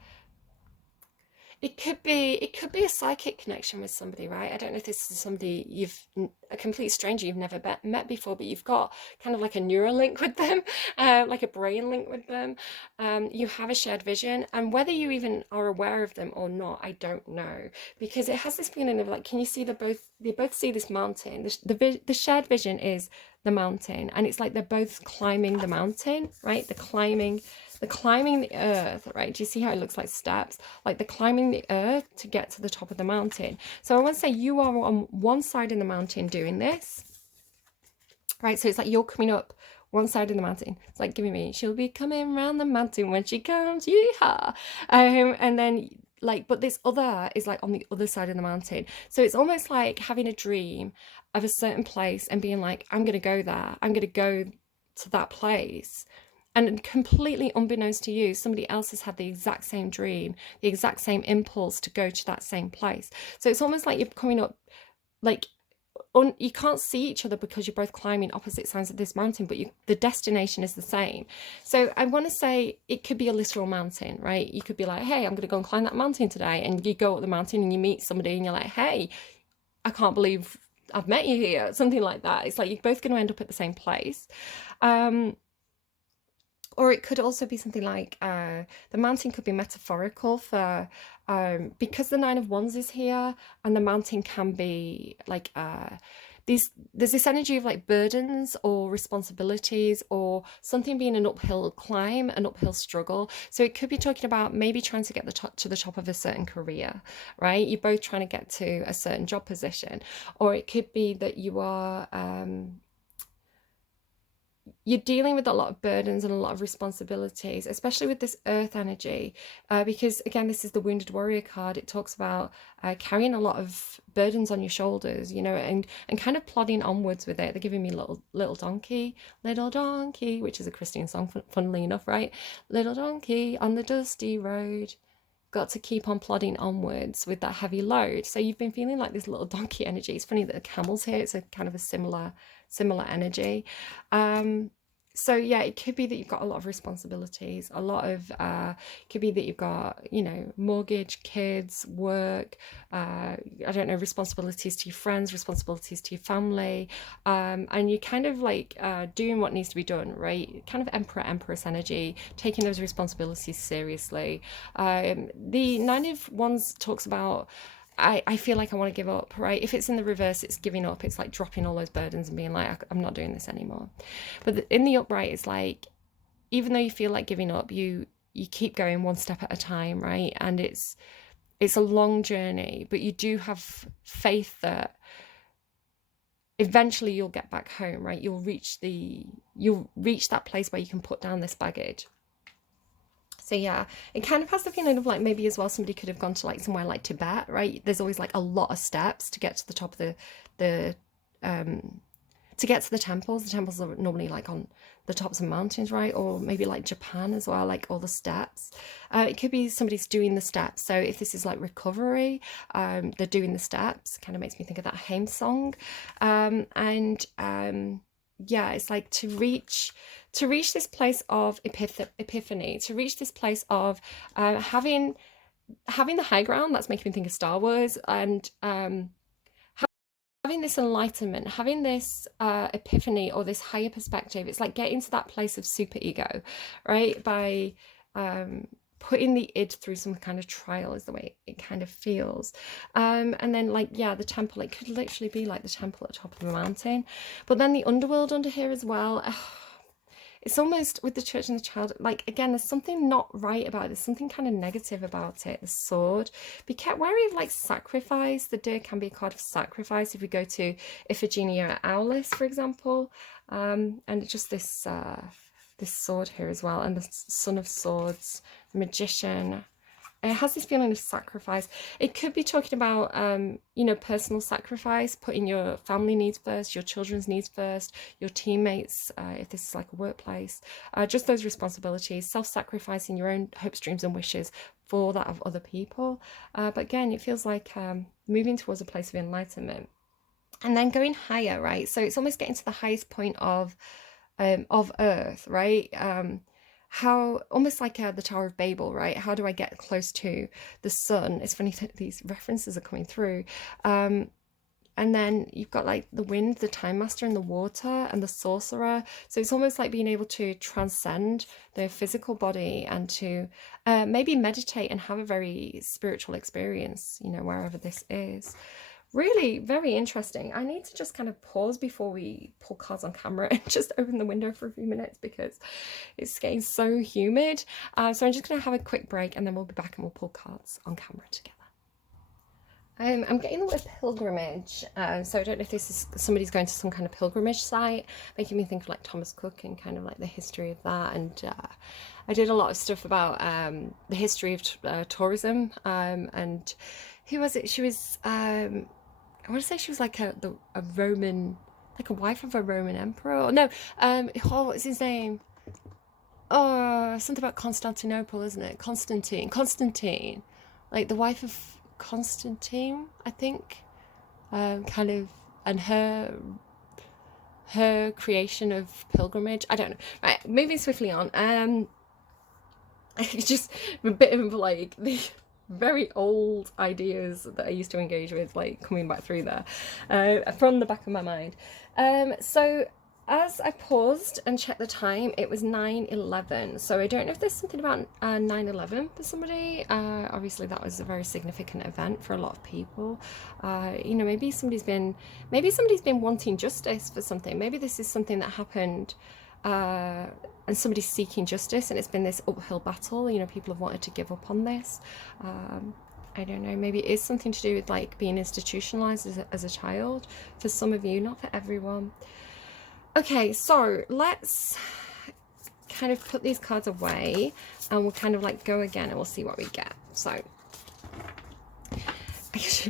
it could be a psychic connection with somebody, right? I don't know if this is somebody you've, a complete stranger you've never met before, but you've got kind of like a neural link with them, like a brain link with them. You have a shared vision, and whether you even are aware of them or not, I don't know, because it has this feeling of like, can you see they both see this mountain. The shared vision is the mountain, and it's like they're both climbing the mountain, right? They're climbing the earth, right? Do you see how it looks like steps? Like they're climbing the earth to get to the top of the mountain. So I want to say you are on one side of the mountain doing this, right? So it's like you're coming up one side of the mountain. It's like giving me, she'll be coming around the mountain when she comes, yeehaw. And then like, but this other is like on the other side of the mountain. So it's almost like having a dream of a certain place and being like, I'm going to go there. I'm going to go to that place. And completely unbeknownst to you, somebody else has had the exact same dream, the exact same impulse to go to that same place. So it's almost like you're coming up, like, you can't see each other because you're both climbing opposite sides of this mountain, but the destination is the same. So I want to say it could be a literal mountain, right? You could be like, hey, I'm going to go and climb that mountain today. And you go up the mountain and you meet somebody and you're like, hey, I can't believe I've met you here. Something like that. It's like you're both going to end up at the same place. Or it could also be something like the mountain could be metaphorical for, because the Nine of Wands is here, and the mountain can be like, there's this energy of like burdens or responsibilities or something being an uphill climb, an uphill struggle. So it could be talking about maybe trying to get to the top of a certain career, right? You're both trying to get to a certain job position. Or it could be that you are... you're dealing with a lot of burdens and a lot of responsibilities, especially with this earth energy, because again, this is the wounded warrior card. It talks about carrying a lot of burdens on your shoulders, you know, and kind of plodding onwards with it. They're giving me little donkey, which is a Christian song, funnily enough, right? Little donkey on the dusty road, got to keep on plodding onwards with that heavy load. So you've been feeling like this little donkey energy. It's funny that the camel's here. It's a kind of a similar energy. So yeah, it could be that you've got a lot of responsibilities, a lot of, it could be that you've got, you know, mortgage, kids, work, I don't know, responsibilities to your friends, responsibilities to your family, and you're kind of like doing what needs to be done, right? Kind of Emperor, Empress energy, taking those responsibilities seriously. The Nine of Wands talks about, I feel like I want to give up, right? If it's in the reverse, it's giving up. It's like dropping all those burdens and being like, I'm not doing this anymore. But in the upright, it's like even though you feel like giving up, you keep going one step at a time, right? And it's a long journey, but you do have faith that eventually you'll get back home, right? You'll reach that place where you can put down this baggage. So yeah, it kind of has the feeling of like maybe as well somebody could have gone to like somewhere like Tibet, right? There's always like a lot of steps to get to the top of the to get to the temples. The temples are normally like on the tops of mountains, right? Or maybe like Japan as well, like all the steps. It could be somebody's doing the steps. So if this is like recovery, they're doing the steps. Kind of makes me think of that hymn song. Yeah, it's like to reach this place of epiphany, to reach this place of having the high ground. That's making me think of Star Wars, and having this enlightenment, having this epiphany or this higher perspective. It's like getting to that place of super ego, right? By putting the id through some kind of trial is the way it kind of feels. And then like, yeah, the temple, it could literally be like the temple at the top of a mountain. But then the underworld under here as well. It's almost with the church and the child, like, again, there's something not right about it. There's something kind of negative about it. The sword. Be wary of like sacrifice. The deer can be a card of sacrifice if we go to Iphigenia Aulis, for example. And just this this sword here as well, and the Son of Swords, the Magician. It has this feeling of sacrifice. It could be talking about, you know, personal sacrifice, putting your family needs first, your children's needs first, your teammates, if this is like a workplace, just those responsibilities, self-sacrificing your own hopes, dreams and wishes for that of other people. But again, it feels like moving towards a place of enlightenment and then going higher, right? So it's almost getting to the highest point of Earth, right? How almost like the Tower of Babel, right? How do I get close to the sun? It's funny that these references are coming through. And then you've got like the wind, the time master, and the water, and the sorcerer. So it's almost like being able to transcend the physical body and to maybe meditate and have a very spiritual experience, you know, wherever this is. Really very interesting. I need to just kind of pause before we pull cards on camera and just open the window for a few minutes because it's getting so humid. So I'm just going to have a quick break and then we'll be back and we'll pull cards on camera together. I'm getting the word pilgrimage, so I don't know if this is somebody's going to some kind of pilgrimage site, making me think of like Thomas Cook and kind of like the history of that. And I did a lot of stuff about the history of tourism, and who was it? She was, I want to say she was like a Roman, like a wife of a Roman emperor. No, what's his name? Oh, something about Constantinople, isn't it? Constantine, like the wife of Constantine, I think. Kind of, and her creation of pilgrimage. I don't know. Right, moving swiftly on. It's just a bit of like the very old ideas that I used to engage with, like coming back through there from the back of my mind. So as I paused and checked the time, it was 9:11. So I don't know if there's something about 9/11 for somebody. Obviously that was a very significant event for a lot of people. You know, maybe somebody's been wanting justice for something. Maybe this is something that happened and somebody's seeking justice, and it's been this uphill battle. You know, people have wanted to give up on this. I don't know, maybe it is something to do with like being institutionalized as a child for some of you, not for everyone. Okay, so let's kind of put these cards away and we'll kind of like go again and we'll see what we get. So I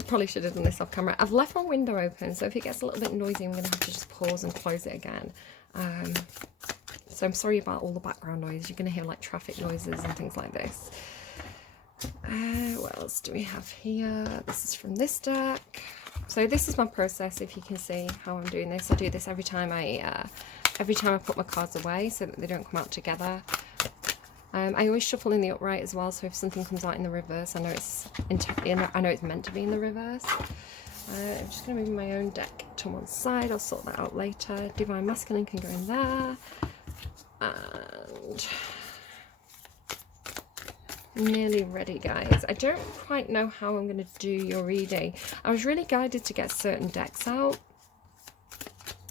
probably should have done this off camera. I've left my window open, so if it gets a little bit noisy, I'm going to have to just pause and close it again. So I'm sorry about all the background noise. You're going to hear like traffic noises and things like this. What else do we have here? This is from this deck. So this is my process. If you can see how I'm doing this, I do this every time I put my cards away so that they don't come out together. I always shuffle in the upright as well, so if something comes out in the reverse, I know it's meant to be in the reverse. I'm just going to move my own deck to one side. I'll sort that out later. Divine Masculine can go in there. And nearly ready, guys. I don't quite know how I'm going to do your reading. I was really guided to get certain decks out.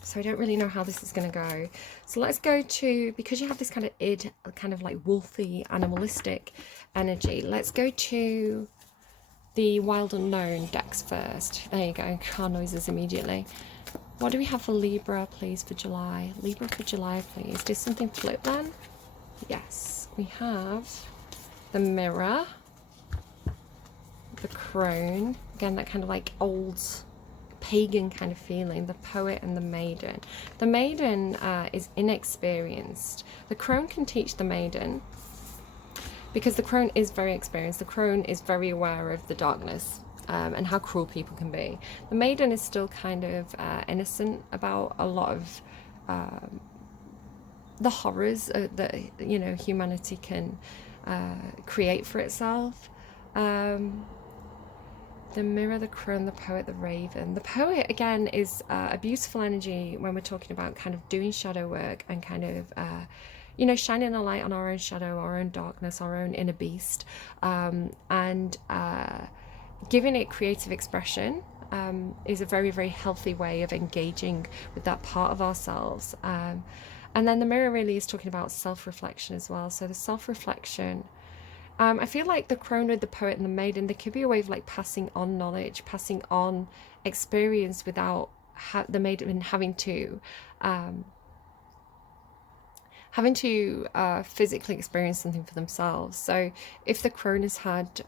So so I don't really know how this is going to go. So let's go to, because you have this kind of id, kind of like wolfy, animalistic energy, let's go to the Wild Unknown decks first. There you go, car noises immediately. What do we have for Libra, please, for July? Libra for July, please. Did something flip then? Yes, we have the Mirror, the Crone, again that kind of like old pagan kind of feeling, the Poet and the Maiden. The Maiden is inexperienced. The Crone can teach the Maiden, because the Crone is very experienced. The Crone is very aware of the darkness and how cruel people can be. The Maiden is still kind of innocent about a lot of the horrors that, you know, humanity can create for itself. The Mirror, the Crone, the Poet, the Raven. The Poet, again, is a beautiful energy when we're talking about kind of doing shadow work and kind of, you know, shining a light on our own shadow, our own darkness, our own inner beast, and giving it creative expression is a very, very healthy way of engaging with that part of ourselves. And then the Mirror really is talking about self-reflection as well. So the self-reflection, I feel like the Crone with the Poet and the Maiden, there could be a way of like passing on knowledge, passing on experience without the Maiden having to physically experience something for themselves. So if the Crone has had,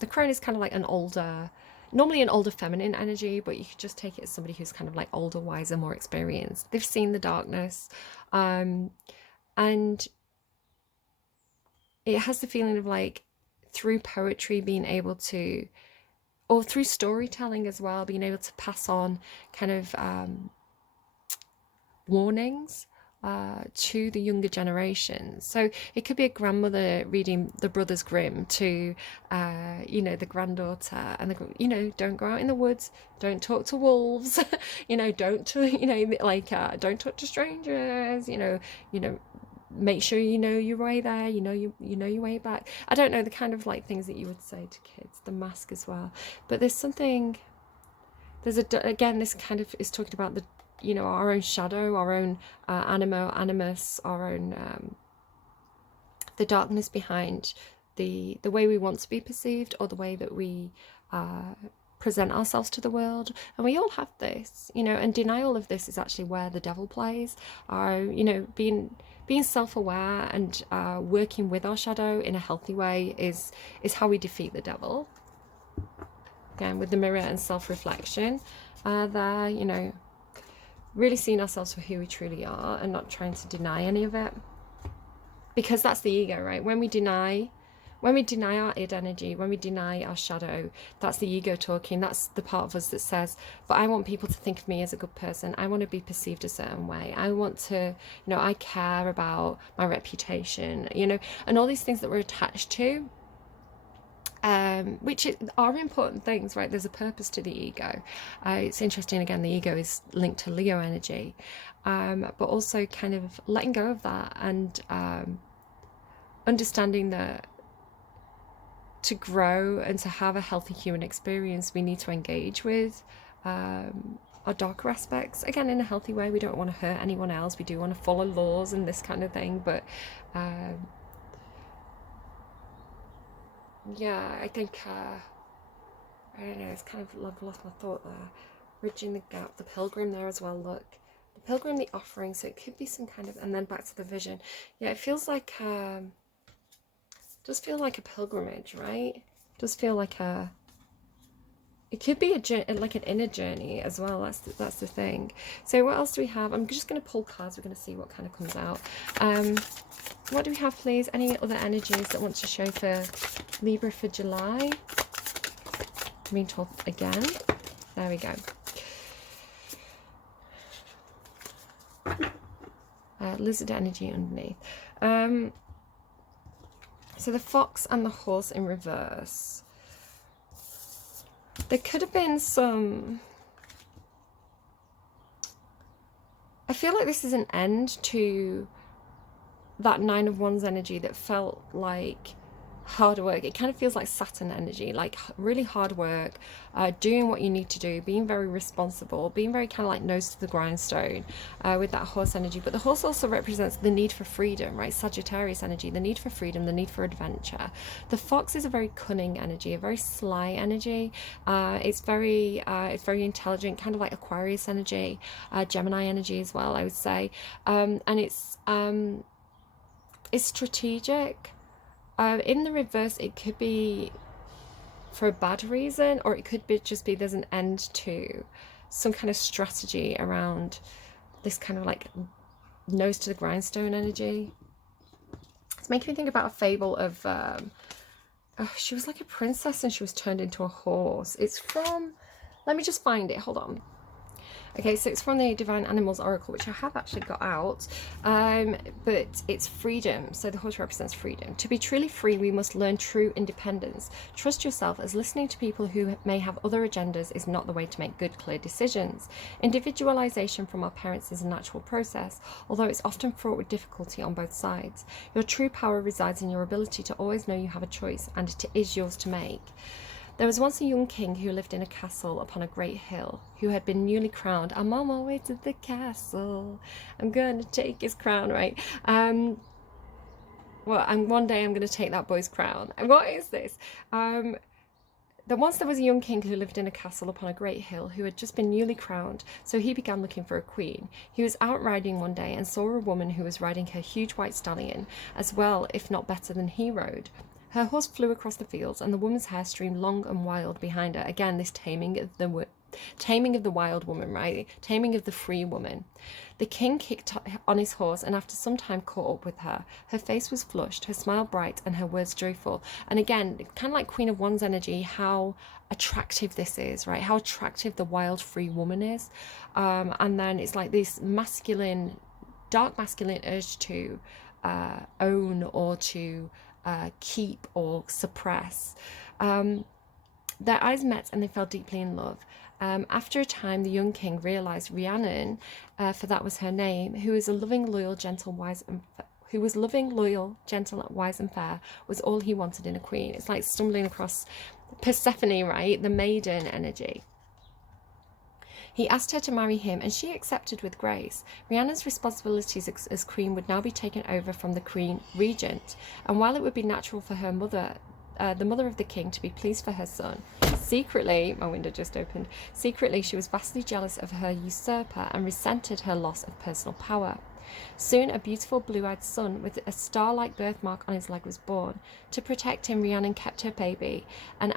the Crone is kind of like an older, normally an older feminine energy, but you could just take it as somebody who's kind of like older, wiser, more experienced. They've seen the darkness, and it has the feeling of like through poetry being able to, or through storytelling as well, being able to pass on kind of warnings to the younger generation. So it could be a grandmother reading the Brothers Grimm to, you know, the granddaughter, and you know, don't go out in the woods, don't talk to wolves, you know, don't talk to strangers, you know, make sure you know your way there, you know your way back. I don't know, the kind of like things that you would say to kids. The Mask as well. But there's something, again, this kind of is talking about the, you know, our own shadow, our own animus, our own the darkness behind the way we want to be perceived, or the way that we present ourselves to the world. And we all have this, you know, and denial of this is actually where the devil plays. You know, being self-aware and working with our shadow in a healthy way is how we defeat the devil. Again, with the Mirror and self-reflection, there, you know, really seeing ourselves for who we truly are and not trying to deny any of it, because that's the ego, right? When we deny our id energy, when we deny our shadow, that's the ego talking. That's the part of us that says, but I want people to think of me as a good person. I want to be perceived a certain way. I want to, you know, I care about my reputation, you know, and all these things that we're attached to, which are important things, right? There's a purpose to the ego. It's interesting, again, the ego is linked to Leo energy, but also kind of letting go of that and understanding that to grow and to have a healthy human experience, we need to engage with our darker aspects, again, in a healthy way. We don't want to hurt anyone else. We do want to follow laws and this kind of thing, but yeah, I think I don't know, it's kind of, I've lost my thought there. Bridging the gap, the Pilgrim there as well. Look, the Pilgrim, the offering, so it could be some kind of, and then back to the vision. Yeah, it feels like does feel like a pilgrimage, right? Does feel like it could be a journey, like an inner journey as well. That's the thing. So what else do we have? I'm just going to pull cards. We're going to see what kind of comes out. What do we have, please? Any other energies that want to show for Libra for July? I'm being told again. There we go. Lizard energy underneath. So the Fox and the Horse in reverse. There could have been some... I feel like this is an end to that Nine of Wands energy that felt like hard work. It kind of feels like Saturn energy, like really hard work, doing what you need to do, being very responsible, being very kind of like nose to the grindstone with that horse energy. But the horse also represents the need for freedom, right? Sagittarius energy, the need for freedom, the need for adventure. The fox is a very cunning energy, a very sly energy. It's very intelligent, kind of like Aquarius energy, Gemini energy as well, I would say. And it's strategic. In the reverse, it could be for a bad reason, or it could be just be there's an end to some kind of strategy around this kind of like nose to the grindstone energy. It's making me think about a fable of she was like a princess and she was turned into a horse. It's from, let me just find it, hold on. Okay, so it's from the Divine Animals Oracle, which I have actually got out, but it's freedom. So the horse represents freedom. To be truly free, we must learn true independence. Trust yourself, as listening to people who may have other agendas is not the way to make good, clear decisions. Individualization from our parents is a natural process, although it's often fraught with difficulty on both sides. Your true power resides in your ability to always know you have a choice, and it is yours to make. There was once a young king who lived in a castle upon a great hill, who had been newly crowned. I'm on my way to the castle. I'm going to take his crown, right? And one day I'm going to take that boy's crown. And what is this? Once there was a young king who lived in a castle upon a great hill, who had just been newly crowned, so he began looking for a queen. He was out riding one day and saw a woman who was riding her huge white stallion, as well, if not better than he rode. Her horse flew across the fields, and the woman's hair streamed long and wild behind her. Again, this taming of the wild woman, right? Taming of the free woman. The king kicked on his horse, and after some time caught up with her. Her face was flushed, her smile bright, and her words joyful. And again, kind of like Queen of Wands energy, how attractive this is, right? How attractive the wild free woman is. And then it's like this masculine, dark masculine urge to own or to keep or suppress. Their eyes met and they fell deeply in love. After a time, the young king realized Rhiannon, for that was her name, who was loving, loyal, gentle, wise, and fair, was all he wanted in a queen. It's like stumbling across Persephone, right? The maiden energy. He asked her to marry him, and she accepted with grace. Rhiannon's responsibilities as queen would now be taken over from the queen regent, and while it would be natural for her mother, the mother of the king, to be pleased for her son, secretly, my window just opened, secretly she was vastly jealous of her usurper and resented her loss of personal power. Soon a beautiful blue-eyed son with a star-like birthmark on his leg was born. To protect him, Rhiannon kept her baby, and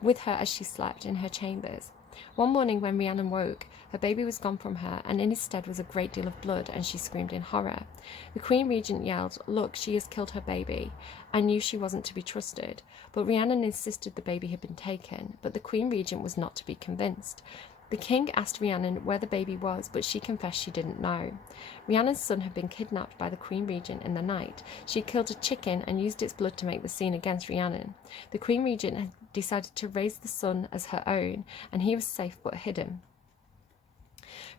with her as she slept in her chambers. One morning when Rhiannon woke, her baby was gone from her, and in his stead was a great deal of blood, and she screamed in horror. The Queen Regent yelled, "Look, she has killed her baby." I knew she wasn't to be trusted, but Rhiannon insisted the baby had been taken, but the Queen Regent was not to be convinced. The king asked Rhiannon where the baby was, but she confessed she didn't know. Rhiannon's son had been kidnapped by the Queen Regent in the night. She killed a chicken and used its blood to make the scene against Rhiannon. The Queen Regent had decided to raise the son as her own, and he was safe but hidden.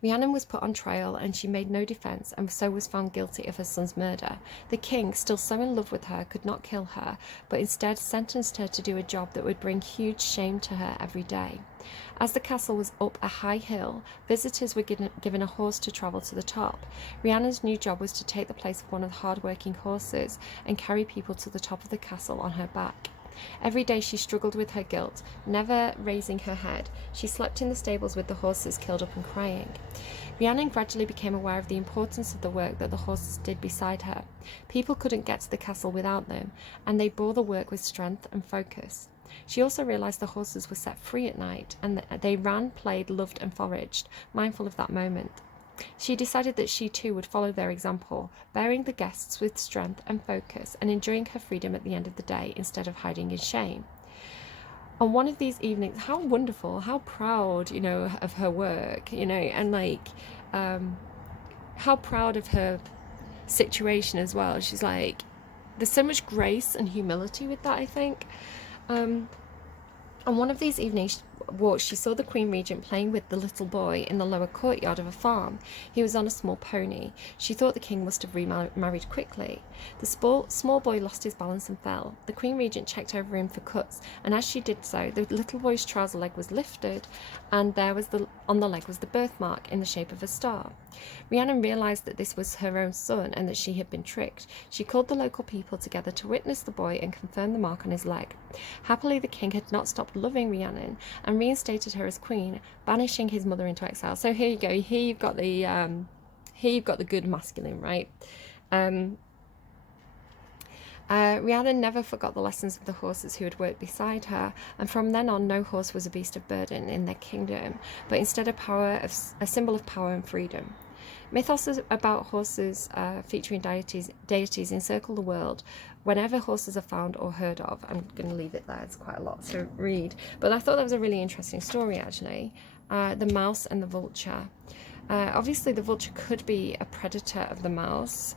Rhiannon was put on trial, and she made no defence, and so was found guilty of her son's murder. The king, still so in love with her, could not kill her, but instead sentenced her to do a job that would bring huge shame to her every day. As the castle was up a high hill, visitors were given a horse to travel to the top. Rhiannon's new job was to take the place of one of the hard-working horses and carry people to the top of the castle on her back. Every day she struggled with her guilt, never raising her head. She slept in the stables with the horses killed up and crying. Rhiannon gradually became aware of the importance of the work that the horses did beside her. People couldn't get to the castle without them, and they bore the work with strength and focus. She also realised the horses were set free at night, and they ran, played, loved and foraged, mindful of that moment. She decided that she too would follow their example, bearing the guests with strength and focus and enjoying her freedom at the end of the day instead of hiding in shame. On one of these evenings, how wonderful, how proud, of her work, and how proud of her situation as well. She's like, there's so much grace and humility with that, I think. On one of these evenings, walked, she saw the Queen Regent playing with the little boy in the lower courtyard of a farm. He was on a small pony. She thought the king must have remarried quickly. The small boy lost his balance and fell. The Queen Regent checked over him for cuts, and as she did so, the little boy's trouser leg was lifted, and there was on the leg was the birthmark in the shape of a star. Rhiannon realised that this was her own son and that she had been tricked. She called the local people together to witness the boy and confirm the mark on his leg. Happily, the king had not stopped loving Rhiannon and reinstated her as queen, banishing his mother into exile. So here you go. Here you've got the good masculine, right? Rhiannon never forgot the lessons of the horses who had worked beside her, and from then on no horse was a beast of burden in their kingdom, but instead a symbol of power and freedom. Mythos about horses featuring deities encircle the world whenever horses are found or heard of. I'm going to leave it there, it's quite a lot to read. But I thought that was a really interesting story, actually. The mouse and the vulture. Obviously, the vulture could be a predator of the mouse.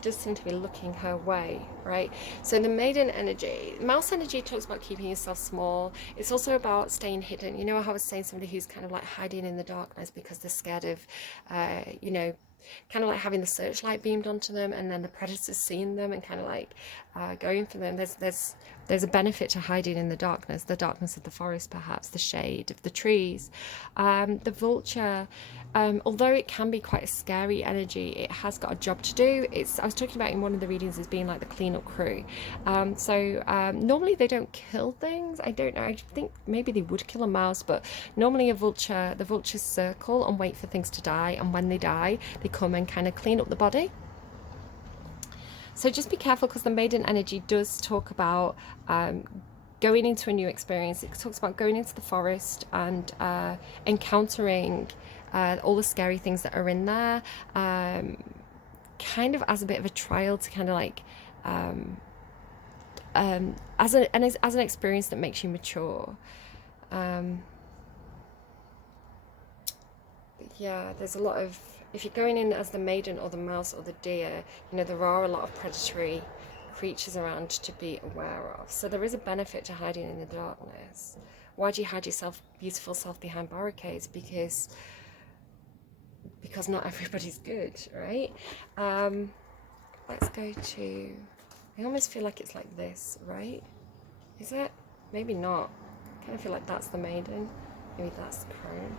Does seem to be looking her way, right? So the maiden energy, mouse energy talks about keeping yourself small. It's also about staying hidden. You know how I was saying, somebody who's kind of like hiding in the darkness because they're scared of, you know, kind of like having the searchlight beamed onto them, and then the predators seeing them and kind of like going for them. There's a benefit to hiding in the darkness of the forest, perhaps the shade of the trees. The vulture, although it can be quite a scary energy, it has got a job to do. I was talking about in one of the readings as being like the cleanup crew. Normally they don't kill things. I don't know. I think maybe they would kill a mouse, but normally the vultures circle and wait for things to die, and when they die, they come and kind of clean up the body. So just be careful, because the maiden energy does talk about going into a new experience. It talks about going into the forest and encountering all the scary things that are in there, kind of as a bit of a trial to kind of like as an experience that makes you mature. Yeah, there's a lot of, if you're going in as the maiden or the mouse or the deer, you know, there are a lot of predatory creatures around to be aware of. So there is a benefit to hiding in the darkness. Why do you hide yourself, beautiful self, behind barricades? Because not everybody's good, right? Let's go to, I almost feel like it's like this, right? Is it? Maybe not. I kind of feel like that's the maiden. Maybe that's the crone.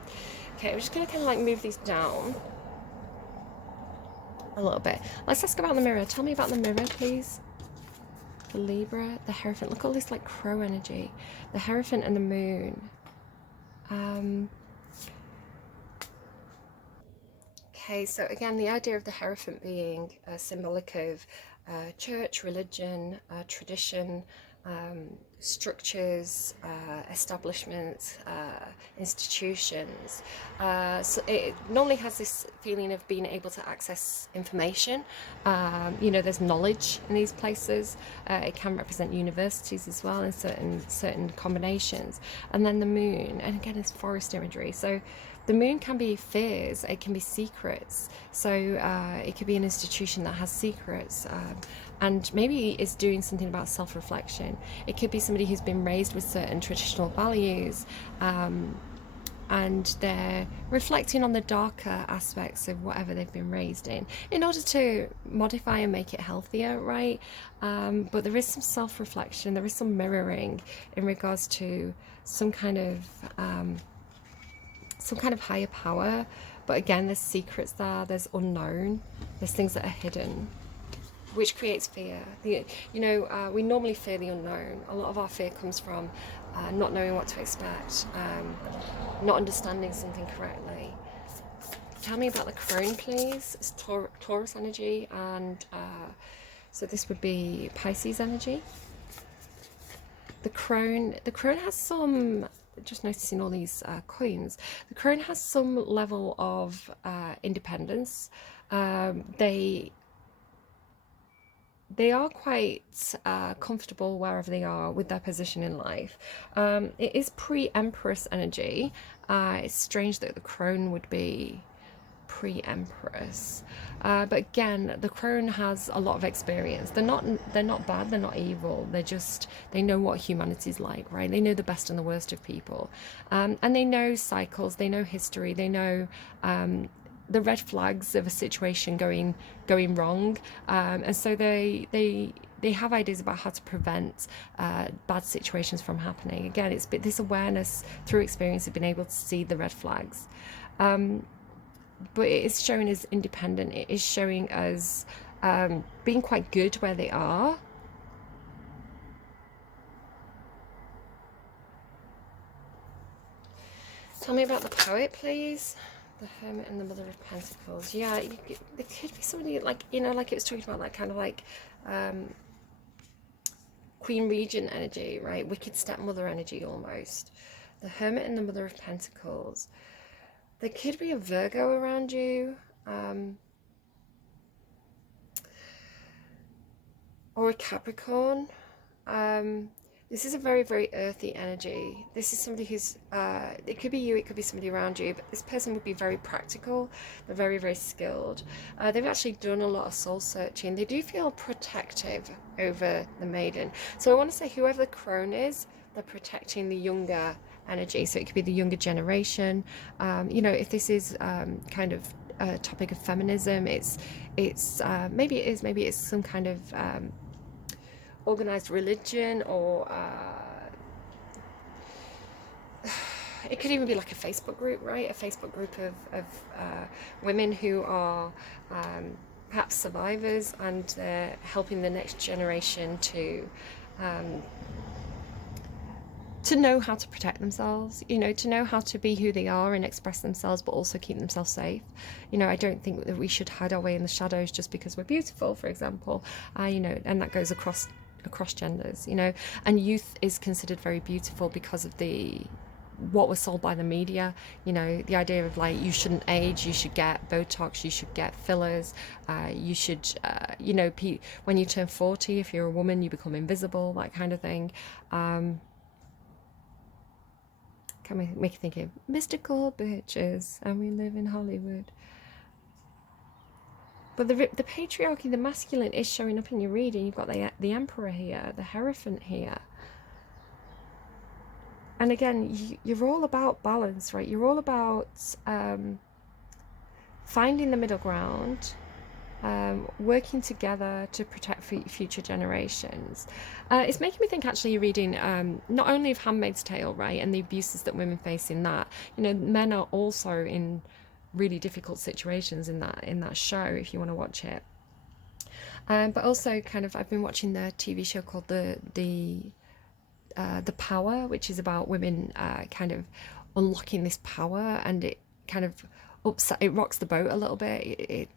Okay, I'm just going to kind of like move these down a little bit. Let's ask about the mirror. Tell me about the mirror, please. The Libra, the Hierophant. Look at all this like crow energy. The Hierophant and the moon. Okay, so again, the idea of the Hierophant being symbolic of church, religion, tradition, structures, establishments, institutions. So it normally has this feeling of being able to access information. You know, there's knowledge in these places. It can represent universities as well in certain combinations. And then the moon, and again, it's forest imagery. So the moon can be fears, it can be secrets. So it could be an institution that has secrets, and maybe is doing something about self-reflection. It could be somebody who's been raised with certain traditional values, and they're reflecting on the darker aspects of whatever they've been raised in order to modify and make it healthier, right? But there is some self-reflection, there is some mirroring in regards to some kind of higher power. But again, there's secrets there, there's unknown, there's things that are hidden, which creates fear. You know, we normally fear the unknown. A lot of our fear comes from not knowing what to expect, not understanding something correctly. Tell me about the crone, please. It's Taurus energy, and so this would be Pisces energy. The crone has some, just noticing all these coins, the crone has some level of independence. They are quite comfortable wherever they are with their position in life. It is pre-Empress energy. It's strange that the crone would be pre-empress. But again, the crone has a lot of experience. They're not bad, they're not evil. They know what humanity's like, right? They know the best and the worst of people. And they know cycles, they know history, they know the red flags of a situation going wrong. And so they have ideas about how to prevent bad situations from happening. Again, it's this awareness through experience of being able to see the red flags. But it is showing as independent. It is showing as being quite good where they are. Tell me about the poet, please. The Hermit and the Mother of Pentacles. Yeah, there could be somebody like, like it was talking about, that kind of like Queen Regent energy, right? Wicked stepmother energy almost. The Hermit and the Mother of Pentacles. There could be a Virgo around you. Or a Capricorn. This is a very, very earthy energy. This is somebody who's, it could be you, it could be somebody around you, but this person would be very practical. They're very, very skilled. They've actually done a lot of soul searching. They do feel protective over the maiden. So I want to say whoever the crone is, they're protecting the younger energy. So it could be the younger generation. If this is kind of a topic of feminism, it's maybe it's some kind of organized religion, or it could even be like a Facebook group, right? A Facebook group of women who are perhaps survivors, and they're helping the next generation to know how to protect themselves, to know how to be who they are and express themselves, but also keep themselves safe. I don't think that we should hide our way in the shadows just because we're beautiful, for example, and that goes across genders, and youth is considered very beautiful because of what was sold by the media, the idea of like, you shouldn't age, you should get Botox, you should get fillers, you should, when you turn 40, if you're a woman, you become invisible, that kind of thing. Can make you think of mystical bitches, and we live in Hollywood. But the patriarchy, the masculine, is showing up in your reading. You've got the Emperor here, the Hierophant here. And again, you're all about balance, right? You're all about finding the middle ground, working together to protect future generations. It's making me think, actually, you're reading not only of Handmaid's Tale, right, and the abuses that women face in that. Men are also in really difficult situations in that show, if you want to watch it. But also, kind of, I've been watching the TV show called the Power, which is about women kind of unlocking this power, and it kind of it rocks the boat a little bit. It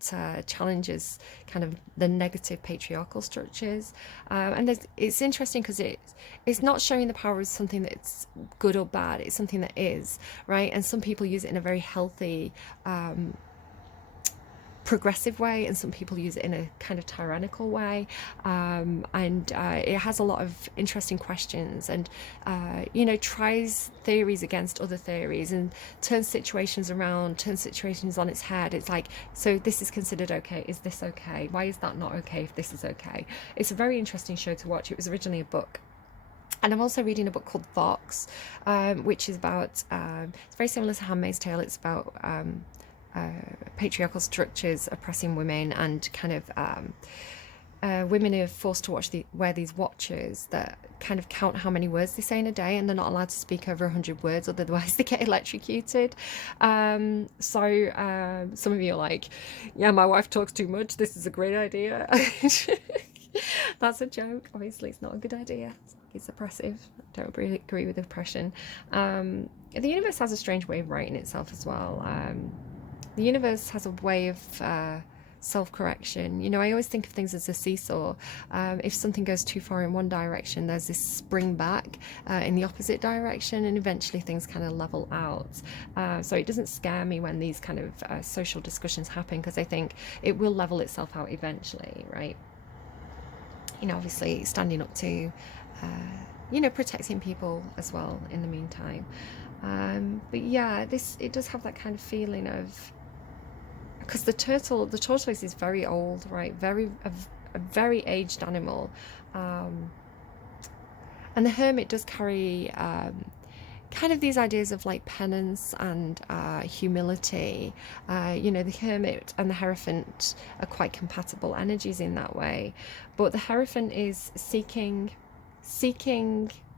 challenges kind of the negative patriarchal structures, and it's interesting because it's not showing the power as something that's good or bad. It's something that is, right? And some people use it in a very healthy, progressive way, and some people use it in a kind of tyrannical way, and it has a lot of interesting questions, and tries theories against other theories, and turns situations around, turns situations on its head. It's like, so this is considered okay, is this okay, why is that not okay if this is okay? It's a very interesting show to watch. It was originally a book. And I'm also reading a book called Vox, which is about, it's very similar to Handmaid's Tale. It's about patriarchal structures oppressing women, and kind of women are forced to wear these watches that kind of count how many words they say in a day, and they're not allowed to speak over 100 words, otherwise they get electrocuted. So some of you are like, yeah, my wife talks too much, this is a great idea. That's a joke. Obviously it's not a good idea. It's oppressive. I don't really agree with oppression. The universe has a strange way of writing itself as well. The universe has a way of self-correction. I always think of things as a seesaw. If something goes too far in one direction, there's this spring back in the opposite direction, and eventually things kind of level out. So it doesn't scare me when these kind of social discussions happen, because I think it will level itself out eventually, right? Obviously standing up to, protecting people as well in the meantime. But yeah, it does have that kind of feeling of because the tortoise is very old, right? A very aged animal. And the hermit does carry kind of these ideas of like penance and humility. You know, the hermit and the hierophant are quite compatible energies in that way. But the hierophant is seeking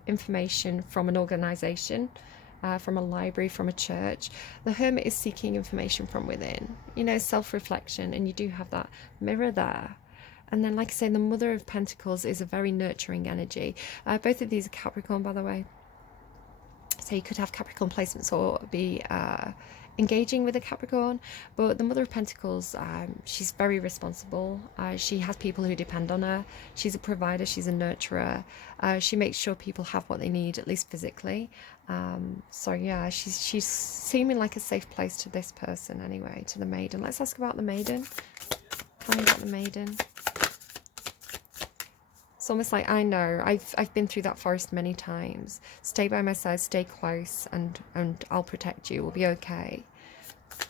information from an organization, from a library, from a church. The hermit is seeking information from within, you know, self-reflection, and you do have that mirror there. And then, like I say, the Mother of Pentacles is a very nurturing energy. Both of these are Capricorn, by the way. So you could have Capricorn placements or be engaging with a Capricorn. But the Mother of Pentacles, she's very responsible. She has people who depend on her. She's a provider. She's a nurturer. She makes sure people have what they need, at least physically. So yeah, she's seeming like a safe place to this person anyway, to the Maiden. Let's ask about the Maiden. Tell me about the Maiden. It's almost like, I know, I've been through that forest many times. Stay by my side, stay close, and I'll protect you. We'll be okay.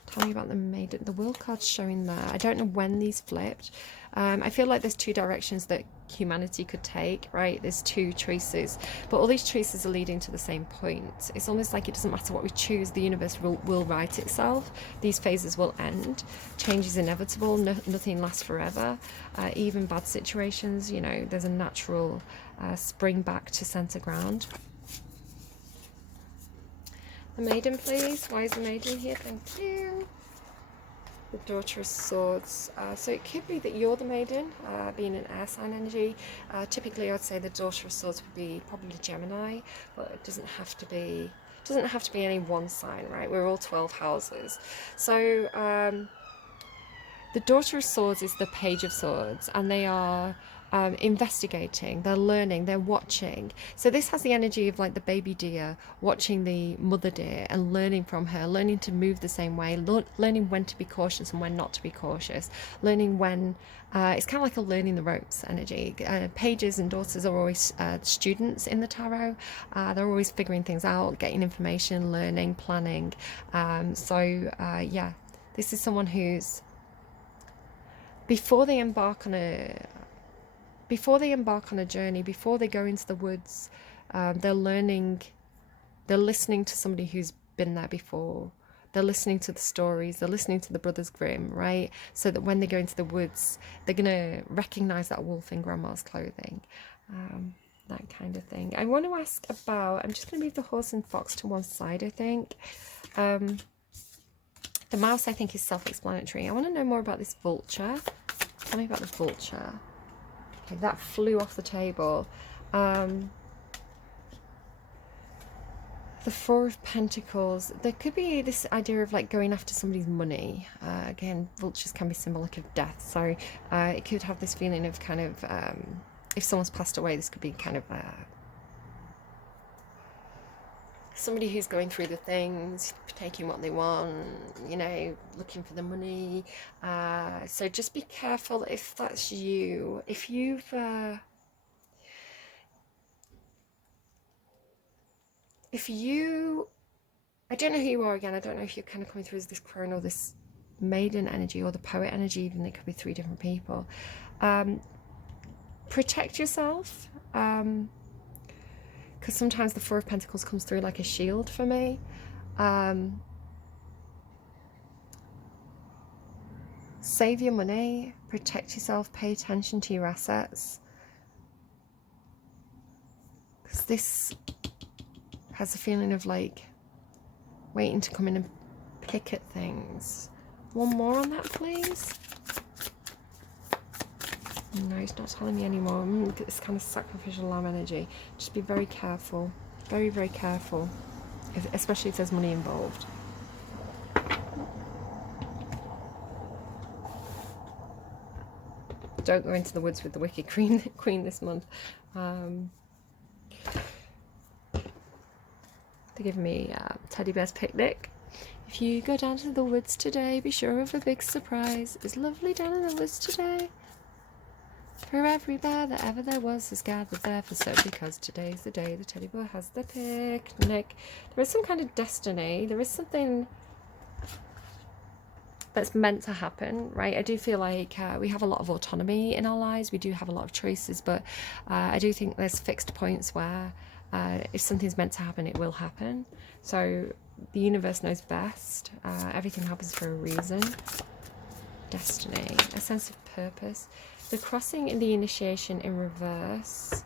Tell me about the Maiden. The World card's showing there. I don't know when these flipped. I feel like there's two directions that humanity could take, right? There's two choices, but all these choices are leading to the same point. It's almost like it doesn't matter what we choose, the universe will right itself. These phases will end. Change is inevitable. Nothing lasts forever. Even bad situations, you know, there's a natural spring back to center ground. The Maiden, please. Why is the Maiden here? Thank you. The Daughter of Swords. So it could be that you're the Maiden, being an air sign energy. Typically, I'd say the Daughter of Swords would be probably Gemini, but it doesn't have to be. Doesn't have to be any one sign, right? We're all 12 houses. So the Daughter of Swords is the Page of Swords, and they are investigating, they're learning, they're watching. So this has the energy of like the baby deer watching the mother deer and learning from her, learning to move the same way, learning when to be cautious and when not to be cautious, learning when it's kind of like a learning the ropes energy. Pages and daughters are always students in the tarot. They're always figuring things out, getting information, learning, planning. Yeah, this is someone who's, before they embark on a journey, before they go into the woods, they're learning, they're listening to somebody who's been there before. They're listening to the stories, they're listening to the Brothers Grimm, right? So that when they go into the woods, they're going to recognize that wolf in grandma's clothing. That kind of thing. I want to ask about, I'm just going to move the horse and fox to one side, I think. The mouse, I think, is self-explanatory. I want to know more about this vulture. Tell me about the vulture. Okay, that flew off the table. The Four of Pentacles. There could be this idea of like going after somebody's money. Again, vultures can be symbolic of death. So it could have this feeling of kind of, if someone's passed away, this could be kind of somebody who's going through the things, taking what they want, you know, looking for the money. So just be careful if that's you. If you've I don't know who you are again. I don't know if you're kind of coming through as this crone or this maiden energy or the poet energy. Even it could be three different people. Protect yourself. Because sometimes the Four of Pentacles comes through like a shield for me. Save your money, protect yourself, pay attention to your assets. Because this has a feeling of like waiting to come in and pick at things. One more on that, please. No, he's not telling me anymore. It's kind of sacrificial lamb energy. Just be very careful. Very, very careful. Especially if there's money involved. Don't go into the woods with the Wicked Queen this month. They're giving me Teddy Bear's Picnic. If you go down to the woods today, be sure of a big surprise. It's lovely down in the woods today. For every bear that ever there was is gathered there for so, because today's the day the teddy bear has the picnic. There is some kind of destiny. There is something. that's meant to happen, right? I do feel like we have a lot of autonomy in our lives. We do have a lot of choices, but I do think there's fixed points where if something's meant to happen, it will happen. So the universe knows best. Everything happens for a reason. Destiny, a sense of purpose. The crossing in the initiation in reverse.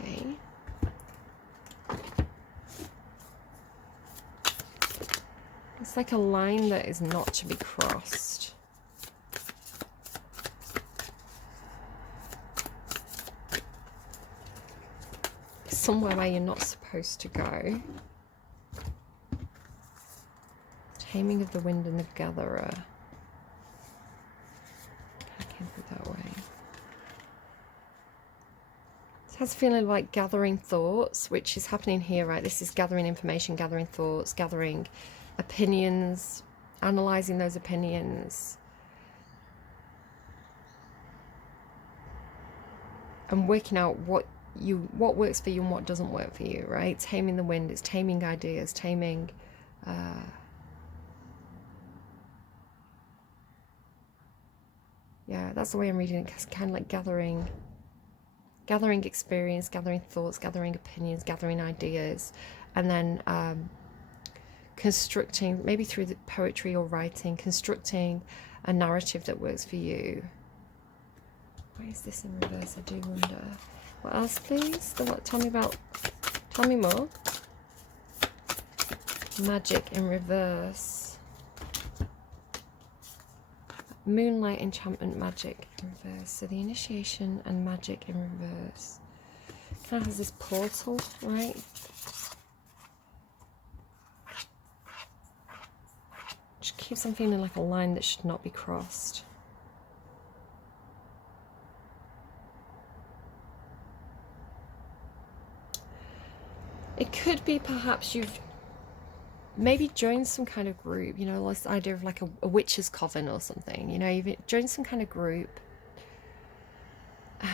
Okay. It's like a line that is not to be crossed. Somewhere where you're not supposed to go. Taming of the wind and the gatherer. I can't put that way. It has a feeling like gathering thoughts, which is happening here, right? This is gathering information, gathering thoughts, gathering opinions, analysing those opinions. And working out what works for you and what doesn't work for you, right? Taming the wind, it's taming ideas, taming yeah, that's the way I'm reading it. It's kind of like gathering experience, gathering thoughts, gathering opinions, gathering ideas, and then constructing, maybe through the poetry or writing, constructing a narrative that works for you. Why is this in reverse? I do wonder. What else, please? Tell me more. Magic in reverse. Moonlight, enchantment, magic in reverse. So the initiation and magic in reverse. Kind of has this portal, right? Just keeps on feeling like a line that should not be crossed. It could be perhaps you've maybe joined some kind of group, you know, this idea of like a witch's coven or something, you know, you've joined some kind of group.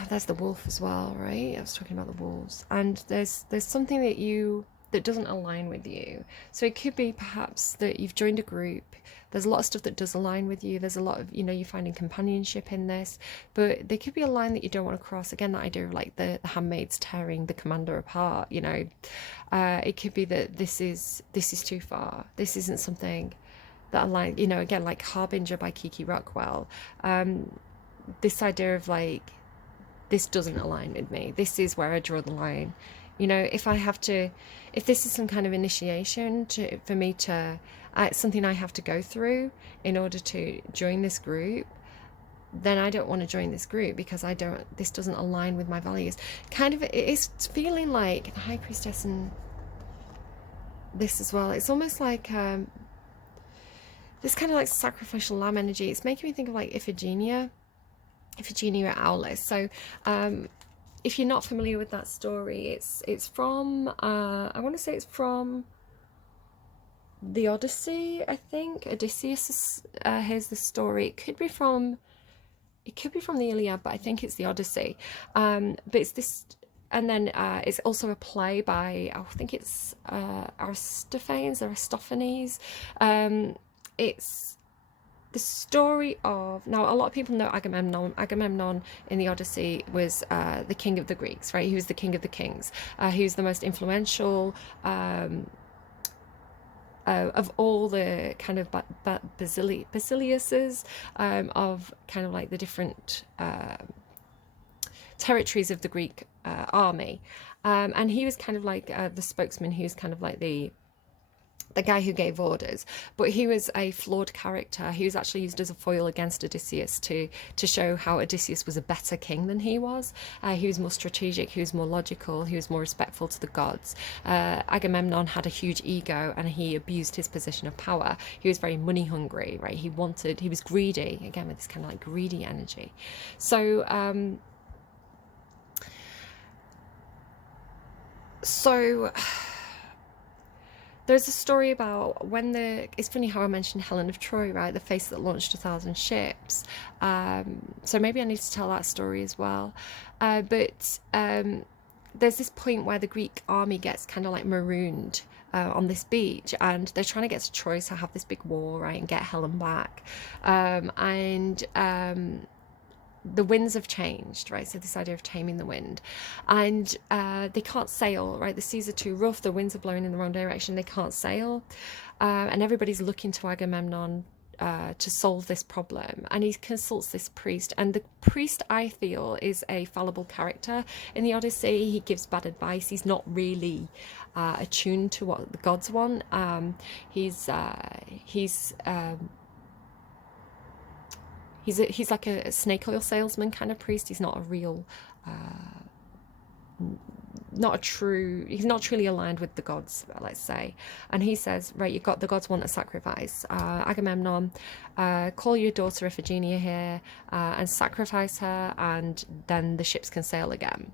There's the wolf as well, right? I was talking about the wolves. And there's something that doesn't align with you. So it could be perhaps that you've joined a group. There's a lot of stuff that does align with you. There's a lot of, you know, you're finding companionship in this, but there could be a line that you don't want to cross. Again, that idea of like the handmaids tearing the commander apart, you know. It could be that this is too far. This isn't something that align, you know, again, like Harbinger by Kiki Rockwell. This idea of like, this doesn't align with me. This is where I draw the line. You know, if this is some kind of initiation for me to, something I have to go through in order to join this group, then I don't want to join this group because this doesn't align with my values. Kind of, it's feeling like the High Priestess and this as well. It's almost like this kind of like sacrificial lamb energy. It's making me think of like Iphigenia at Owless. So if you're not familiar with that story, it's from I want to say it's from the Odyssey, I think. Odysseus here's the story. It could be from the Iliad, but I think it's the Odyssey. But it's this, and then it's also a play by, I think it's Aristophanes. It's the story of, now a lot of people know Agamemnon. Agamemnon in the Odyssey was the king of the Greeks, right? He was the king of the kings. He was the most influential of all the kind of basilisks of kind of like the different territories of the Greek army. And he was kind of like the spokesman. He was kind of like the guy who gave orders, but he was a flawed character. He was actually used as a foil against Odysseus to show how Odysseus was a better king than he was. He was more strategic, he was more logical, he was more respectful to the gods. Agamemnon had a huge ego and he abused his position of power. He was very money hungry, right? He was greedy, again with this kind of like greedy energy. So there's a story about it's funny how I mentioned Helen of Troy, right? The face that launched 1,000 ships. So maybe I need to tell that story as well. But there's this point where the Greek army gets kind of like marooned on this beach, and they're trying to get to Troy to have this big war, right, and get Helen back. The winds have changed, right? So this idea of taming the wind, and they can't sail, right? The seas are too rough, the winds are blowing in the wrong direction, they can't sail, and everybody's looking to Agamemnon to solve this problem, and he consults this priest, and the priest, I feel, is a fallible character in the Odyssey. He gives bad advice. He's not really attuned to what the gods want. He's like a snake oil salesman kind of priest. He's not a real, he's not truly aligned with the gods, let's say. And he says, right, the gods want a sacrifice. Agamemnon, call your daughter Iphigenia here and sacrifice her, and then the ships can sail again.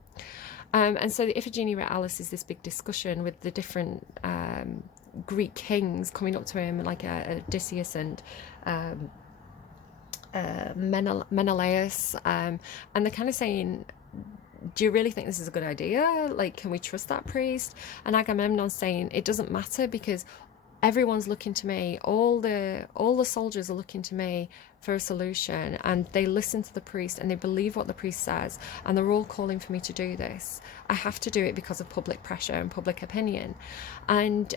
And so the Iphigenia Realis is this big discussion with the different Greek kings coming up to him, like Odysseus and Menelaus, and they're kind of saying, do you really think this is a good idea? Like, can we trust that priest? And Agamemnon's saying, it doesn't matter, because everyone's looking to me, all the soldiers are looking to me for a solution, and they listen to the priest and they believe what the priest says, and they're all calling for me to do this. I have to do it because of public pressure and public opinion. And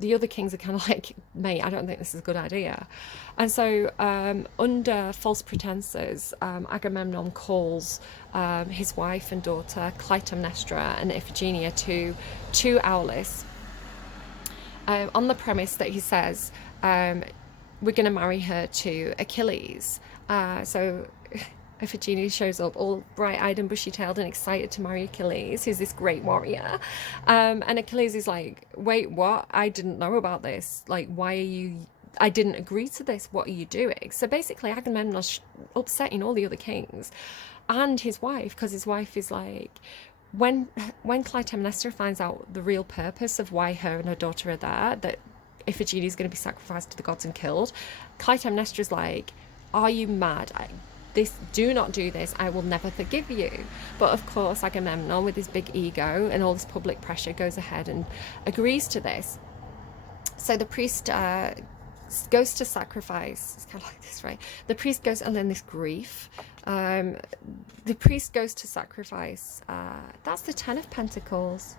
the other kings are kind of like, mate, I don't think this is a good idea. And so under false pretenses, Agamemnon calls his wife and daughter Clytemnestra and Iphigenia to Aulis, on the premise that he says, we're going to marry her to Achilles. So Iphigenia shows up all bright-eyed and bushy-tailed and excited to marry Achilles, who's this great warrior. And Achilles is like, wait, what? I didn't know about this. Like, I didn't agree to this. What are you doing? So basically, Agamemnon's upsetting all the other kings and his wife, because his wife is like, when Clytemnestra finds out the real purpose of why her and her daughter are there, that Iphigenia is going to be sacrificed to the gods and killed, Clytemnestra's like, are you mad? Do not do this. I will never forgive you. But of course, Agamemnon, with his big ego and all this public pressure, goes ahead and agrees to this. So the priest goes to sacrifice. It's kind of like this, right? The priest goes, and then this grief. The priest goes to sacrifice. That's the 10 of Pentacles.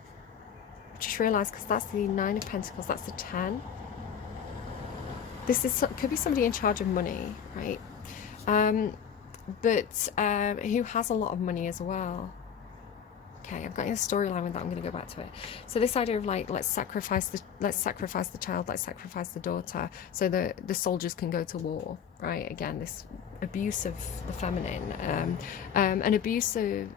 I just realised, because that's the 9 of Pentacles. That's the 10. This could be somebody in charge of money, right? But who has a lot of money as well. Okay, I've got a storyline with that. I'm going to go back to it. So this idea of like, let's sacrifice the child, let's sacrifice the daughter, so the soldiers can go to war. Right? Again, this abuse of the feminine, an abuse of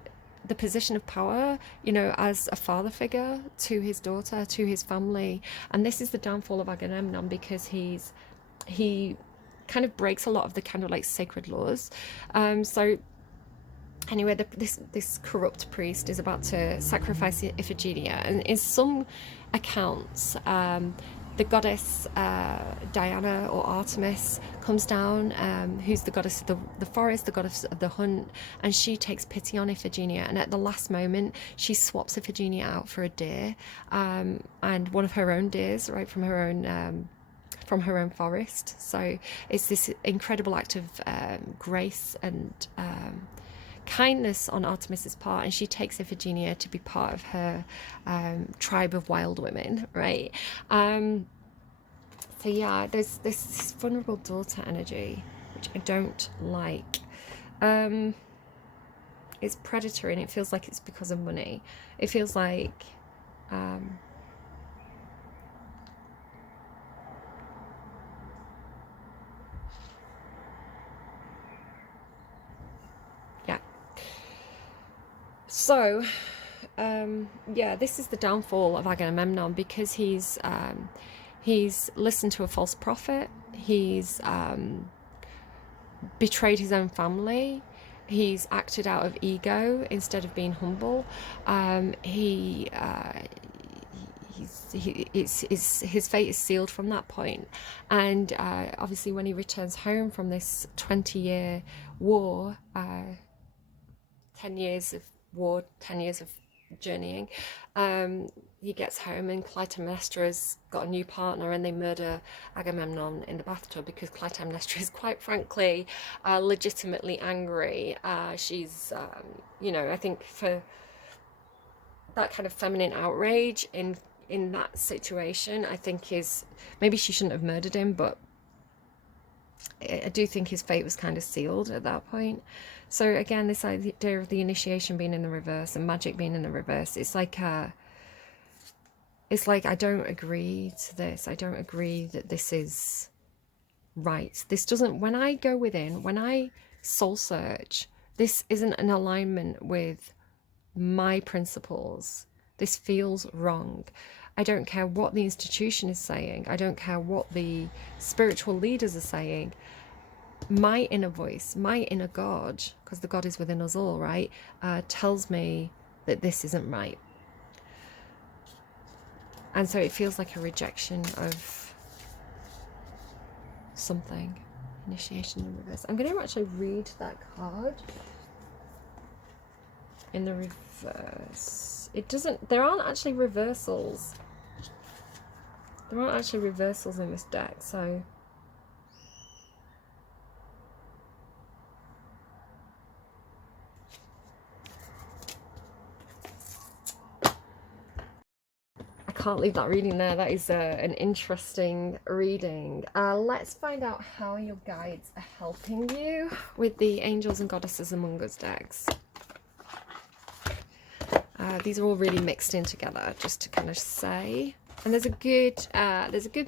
the position of power, you know, as a father figure to his daughter, to his family. And this is the downfall of Agamemnon, because he kind of breaks a lot of the kind of like sacred laws. So anyway, this corrupt priest is about to sacrifice Iphigenia, and in some accounts, the goddess Diana or Artemis comes down, who's the goddess of the forest, the goddess of the hunt, and she takes pity on Iphigenia, and at the last moment she swaps Iphigenia out for a deer, and one of her own deers, right, from her own forest. So it's this incredible act of grace and kindness on Artemis's part, and she takes Iphigenia to be part of her tribe of wild women, right? So yeah, there's this vulnerable daughter energy, which I don't like. It's predatory, and it feels like it's because of money. It feels like So, yeah, this is the downfall of Agamemnon, because he's listened to a false prophet. He's betrayed his own family. He's acted out of ego instead of being humble. His fate is sealed from that point. And obviously, when he returns home from this 20-year war, 10 years of war, 10 years of journeying. He gets home and Clytemnestra's got a new partner, and they murder Agamemnon in the bathtub because Clytemnestra is quite frankly legitimately angry. She's I think for that kind of feminine outrage in that situation, I think is maybe she shouldn't have murdered him, but I do think his fate was kind of sealed at that point. So again, this idea of the initiation being in the reverse and magic being in the reverse, it's like I don't agree to this. I don't agree that this is right. This doesn't, when I go within, when I soul search, this isn't an alignment with my principles. This feels wrong. I don't care what the institution is saying. I don't care what the spiritual leaders are saying. My inner voice, my inner God, because the God is within us all, right, tells me that this isn't right. And so it feels like a rejection of something. Initiation in reverse. I'm going to actually read that card in the reverse. It doesn't, there aren't actually reversals. There aren't actually reversals in this deck, so I can't leave that reading there. That is an interesting reading. Let's find out how your guides are helping you with the Angels and Goddesses Among Us decks. These are all really mixed in together, just to kind of say. And there's a good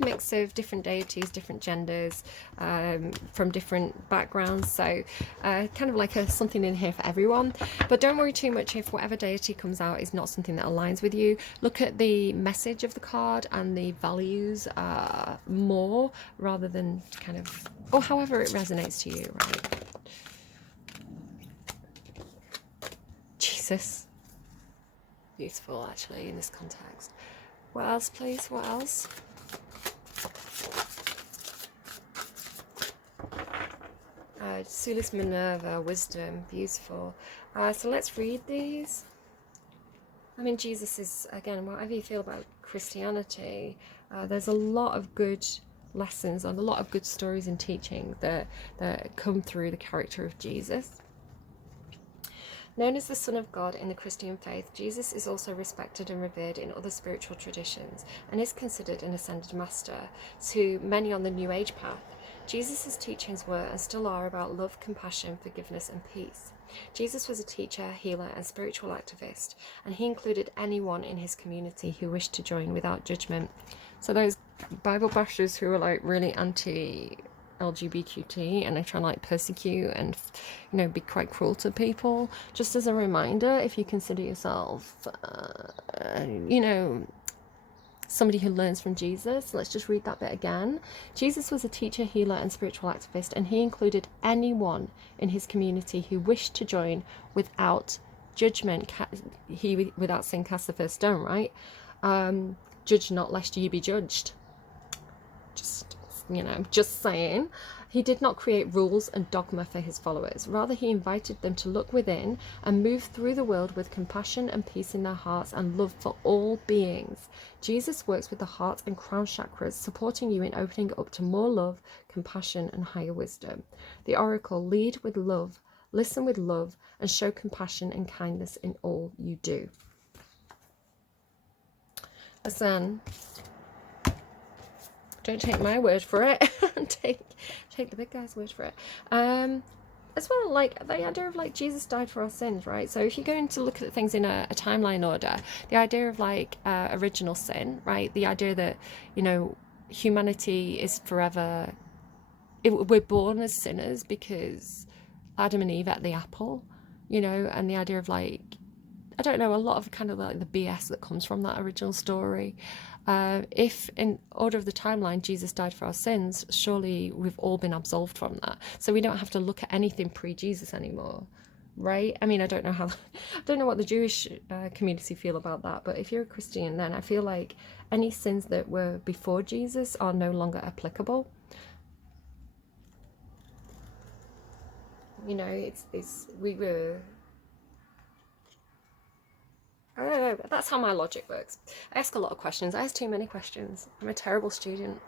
mix of different deities, different genders, from different backgrounds. So kind of like something in here for everyone. But don't worry too much if whatever deity comes out is not something that aligns with you. Look at the message of the card and the values more, rather than kind of, or however it resonates to you, right? Jesus. Beautiful, actually, in this context. What else, please? What else? Sulis Minerva, wisdom, beautiful. So let's read these. I mean, Jesus is, again, whatever you feel about Christianity, there's a lot of good lessons and a lot of good stories and teaching that come through the character of Jesus. Known as the Son of God in the Christian faith, Jesus is also respected and revered in other spiritual traditions and is considered an ascended master to many on the New Age path. Jesus' teachings were and still are about love, compassion, forgiveness, and peace. Jesus was a teacher, healer, and spiritual activist, and he included anyone in his community who wished to join without judgment. So those Bible bashers who are like really anti-LGBTQ and they try and like persecute and be quite cruel to people, just as a reminder, if you consider yourself somebody who learns from Jesus, let's just read that bit again. Jesus was a teacher, healer, and spiritual activist, and he included anyone in his community who wished to join without judgment. He without sin cast the first stone, right? Judge not lest ye be judged. Just saying. He did not create rules and dogma for his followers. Rather, he invited them to look within and move through the world with compassion and peace in their hearts and love for all beings. Jesus works with the heart and crown chakras, supporting you in opening up to more love, compassion, and higher wisdom. The oracle: lead with love, listen with love, and show compassion and kindness in all you do. Listen. Don't take my word for it. take the big guy's word for it. As well, like the idea of like Jesus died for our sins, right? So if you're going to look at things in a timeline order, the idea of like original sin, right? The idea that humanity is forever. We're born as sinners because Adam and Eve ate the apple, and the idea of like, I don't know, a lot of kind of like the BS that comes from that original story. If in order of the timeline Jesus died for our sins, surely we've all been absolved from that, so we don't have to look at anything pre-Jesus anymore, right? I mean, I don't know what the Jewish community feel about that, but if you're a Christian, then I feel like any sins that were before Jesus are no longer applicable. We were I don't know, but that's how my logic works. I ask a lot of questions. I ask too many questions. I'm a terrible student.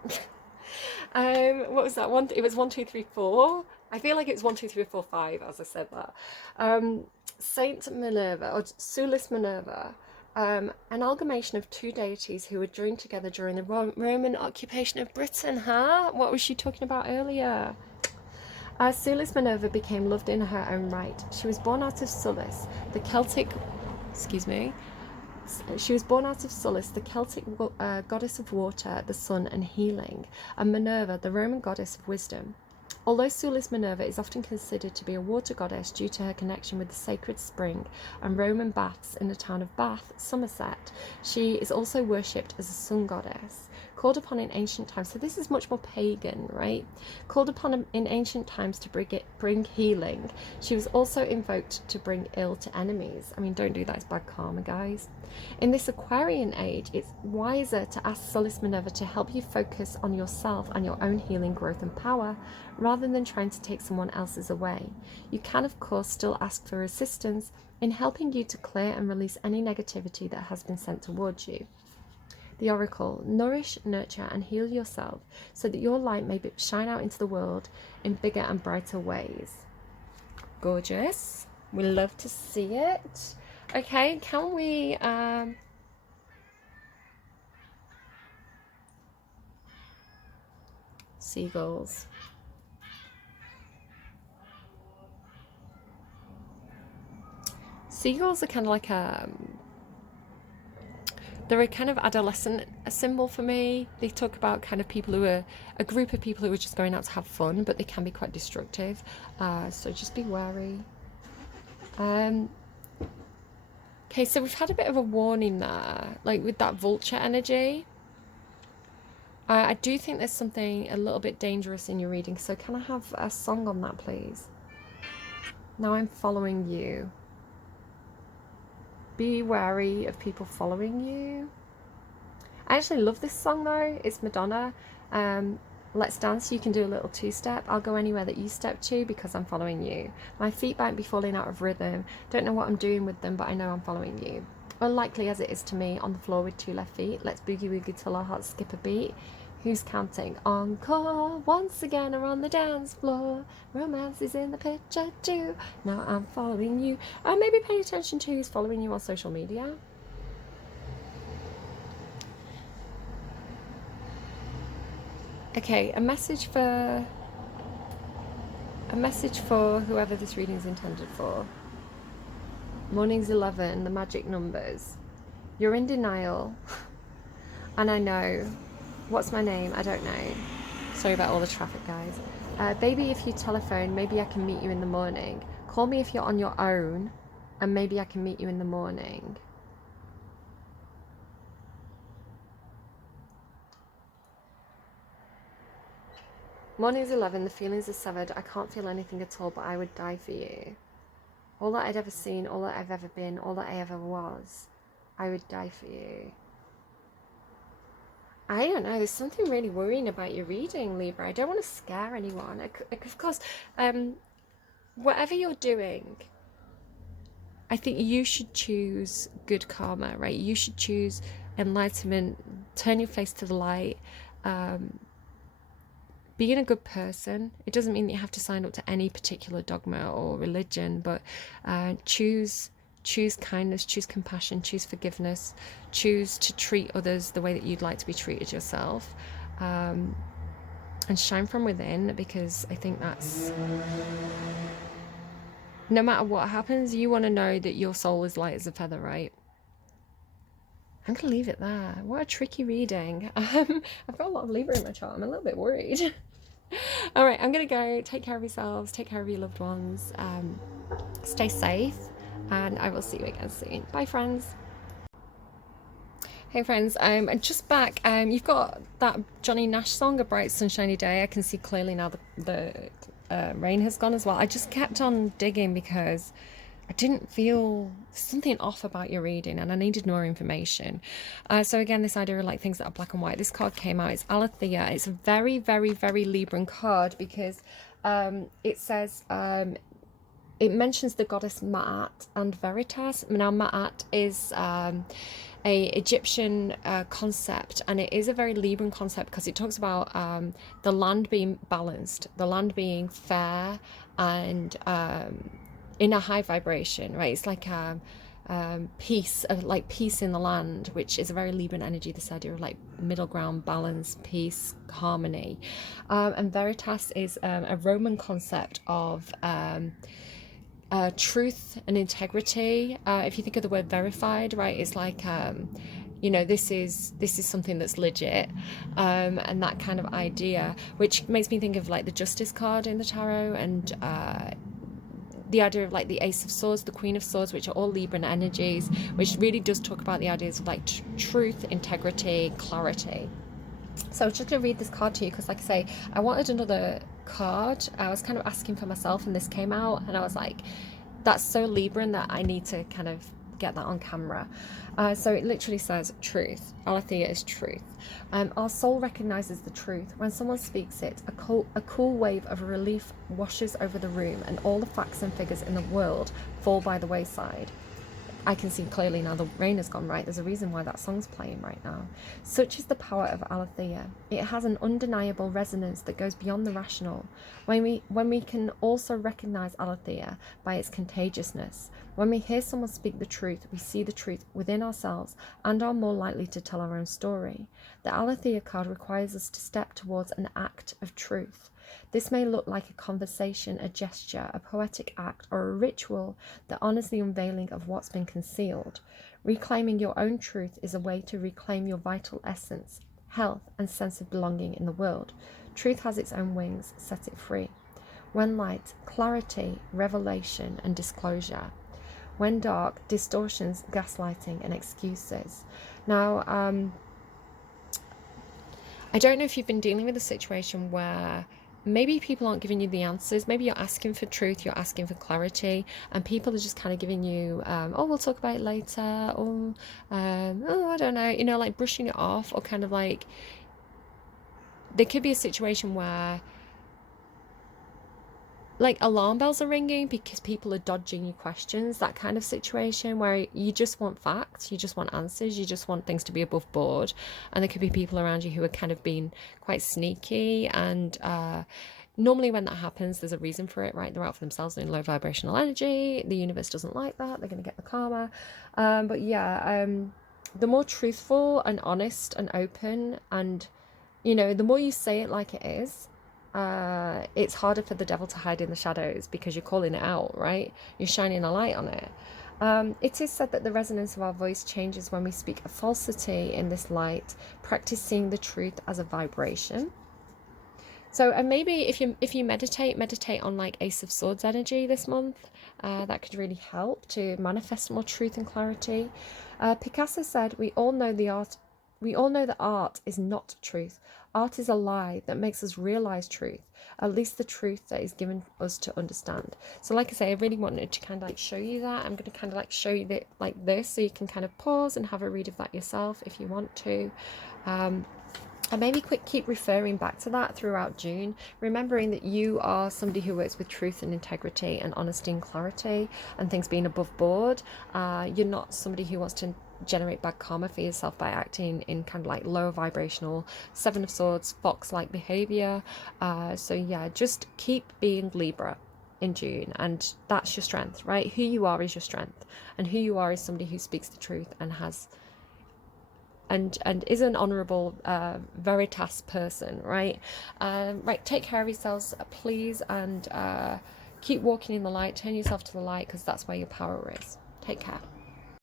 What was that one? It was 1, 2, 3, 4. I feel like it's 1, 2, 3, 4, 5 as I said that. Saint Minerva, or Sulis Minerva, an amalgamation of two deities who were joined together during the Roman occupation of Britain, huh? What was she talking about earlier? Sulis Minerva became loved in her own right. She was born out of Sulis, the Celtic, excuse me, she was born out of Sulis, the Celtic goddess of water, the sun, and healing, and Minerva, the Roman goddess of wisdom. Although Sulis Minerva is often considered to be a water goddess due to her connection with the sacred spring and Roman baths in the town of Bath, Somerset, she is also worshipped as a sun goddess. Called upon in ancient times, so this is much more pagan, right? Called upon in ancient times to bring healing, she was also invoked to bring ill to enemies. I mean, don't do that, it's bad karma, guys. In this Aquarian age, it's wiser to ask Sulis Minerva to help you focus on yourself and your own healing, growth, and power, rather than trying to take someone else's away. You can, of course, still ask for assistance in helping you to clear and release any negativity that has been sent towards you. The Oracle: nourish, nurture, and heal yourself so that your light may shine out into the world in bigger and brighter ways. Gorgeous. We love to see it. Okay, can we seagulls. Seagulls are kind of like they're a kind of adolescent symbol for me. They talk about kind of people who are a group of people who are just going out to have fun, but they can be quite destructive. So just be wary. Okay, so we've had a bit of a warning there, like with that vulture energy. I do think there's something a little bit dangerous in your reading, so can I have a song on that, please? Now I'm following you. Be wary of people following you. I actually love this song though. It's Madonna. Let's dance. You can do a little two-step. I'll go anywhere that you step to because I'm following you. My feet might be falling out of rhythm. Don't know what I'm doing with them, but I know I'm following you. Unlikely as it is to me, on the floor with two left feet. Let's boogie woogie till our hearts skip a beat. Who's counting? Encore, once again around the dance floor. Romance is in the picture too. Now I'm following you. Maybe pay attention to who's following you on social media. Okay, a message for whoever this reading is intended for. Morning's 11, the magic numbers. You're in denial, and I know. What's my name? I don't know. Sorry about all the traffic, guys. Baby, if you telephone, maybe I can meet you in the morning. Call me if you're on your own, and maybe I can meet you in the morning. Morning's 11, the feelings are severed. I can't feel anything at all, but I would die for you. All that I'd ever seen, all that I've ever been, all that I ever was, I would die for you. I don't know, there's something really worrying about your reading, Libra. I don't want to scare anyone. Of course, whatever you're doing, I think you should choose good karma, right? You should choose enlightenment, turn your face to the light, being a good person. It doesn't mean that you have to sign up to any particular dogma or religion, but choose kindness, choose compassion, choose forgiveness, choose to treat others the way that you'd like to be treated yourself, and shine from within, because I think that's, no matter what happens, you want to know that your soul is light as a feather, right? I'm going to leave it there. What a tricky reading. I've got a lot of Libra in my chart. I'm a little bit worried. All right, I'm going to go. Take care of yourselves. Take care of your loved ones. Stay safe. And I will see you again soon. Bye, friends. Hey, friends. I'm just back. You've got that Johnny Nash song, A Bright Sunshiny Day. I can see clearly now the rain has gone as well. I just kept on digging because I didn't feel something off about your reading and I needed more information. So again, this idea of like things that are black and white. This card came out. It's Alethea. It's a very, very, very Libran card because it says it mentions the goddess Ma'at and Veritas. Now, Ma'at is a Egyptian concept, and it is a very Libran concept because it talks about the land being balanced, the land being fair, and in a high vibration, right? It's like peace, like peace in the land, which is a very Libran energy, this idea of like middle ground, balance, peace, harmony. And Veritas is a Roman concept of truth and integrity. If you think of the word verified, right, it's like you know, this is something that's legit, and that kind of idea, which makes me think of like the Justice card in the tarot, and the idea of like the Ace of Swords, the Queen of Swords, which are all Libran energies, which really does talk about the ideas of like truth, integrity, clarity. So I was just going to read this card to you because, like I say, I wanted another card. I was kind of asking for myself, and this came out, and I was like, that's so Libran that I need to kind of get that on camera. So it literally says truth. Aletheia is truth. Our soul recognizes the truth. When someone speaks it, a cool wave of relief washes over the room, and all the facts and figures in the world fall by the wayside. I can see clearly now the rain has gone, right? There's a reason why that song's playing right now. Such is the power of Aletheia. It has an undeniable resonance that goes beyond the rational. When we can also recognize Aletheia by its contagiousness, when we hear someone speak the truth, we see the truth within ourselves and are more likely to tell our own story. The Aletheia card requires us to step towards an act of truth. This may look like a conversation, a gesture, a poetic act, or a ritual that honors the unveiling of what's been concealed. Reclaiming your own truth is a way to reclaim your vital essence, health, and sense of belonging in the world. Truth has its own wings, set it free. When light, clarity, revelation, and disclosure. When dark, distortions, gaslighting, and excuses. Now, I don't know if you've been dealing with a situation where maybe people aren't giving you the answers. Maybe you're asking for truth, you're asking for clarity, and people are just kind of giving you, oh, we'll talk about it later, or, oh, I don't know, you know, like brushing it off, or kind of like, there could be a situation where like alarm bells are ringing because people are dodging your questions, that kind of situation where you just want facts, you just want answers, you just want things to be above board, and there could be people around you who are kind of being quite sneaky, and normally when that happens there's a reason for it, right? They're out for themselves in low vibrational energy, the universe doesn't like that, they're going to get the karma. But yeah, the more truthful and honest and open, and you know, the more you say it like it is, it's harder for the devil to hide in the shadows because you're calling it out, right? You're shining a light on it. It is said that the resonance of our voice changes when we speak a falsity in this light. Practice seeing the truth as a vibration. So, and maybe if you meditate on like Ace of Swords energy this month, that could really help to manifest more truth and clarity. Picasso said, "We all know that art is not truth. Art is a lie that makes us realize truth, at least the truth that is given us to understand." So like I say, I really wanted to kind of like show you that. I'm going to kind of like show you that like this, so you can kind of pause and have a read of that yourself if you want to. And maybe keep referring back to that throughout June, remembering that you are somebody who works with truth and integrity and honesty and clarity and things being above board. You're not somebody who wants to generate bad karma for yourself by acting in kind of like lower vibrational Seven of Swords, fox-like behavior. So yeah, just keep being Libra in June, and that's your strength, right? Who you are is your strength, and who you are is somebody who speaks the truth and has and is an honorable veritas person, right? Right, take care of yourselves, please, and keep walking in the light. Turn yourself to the light, because that's where your power is. Take care.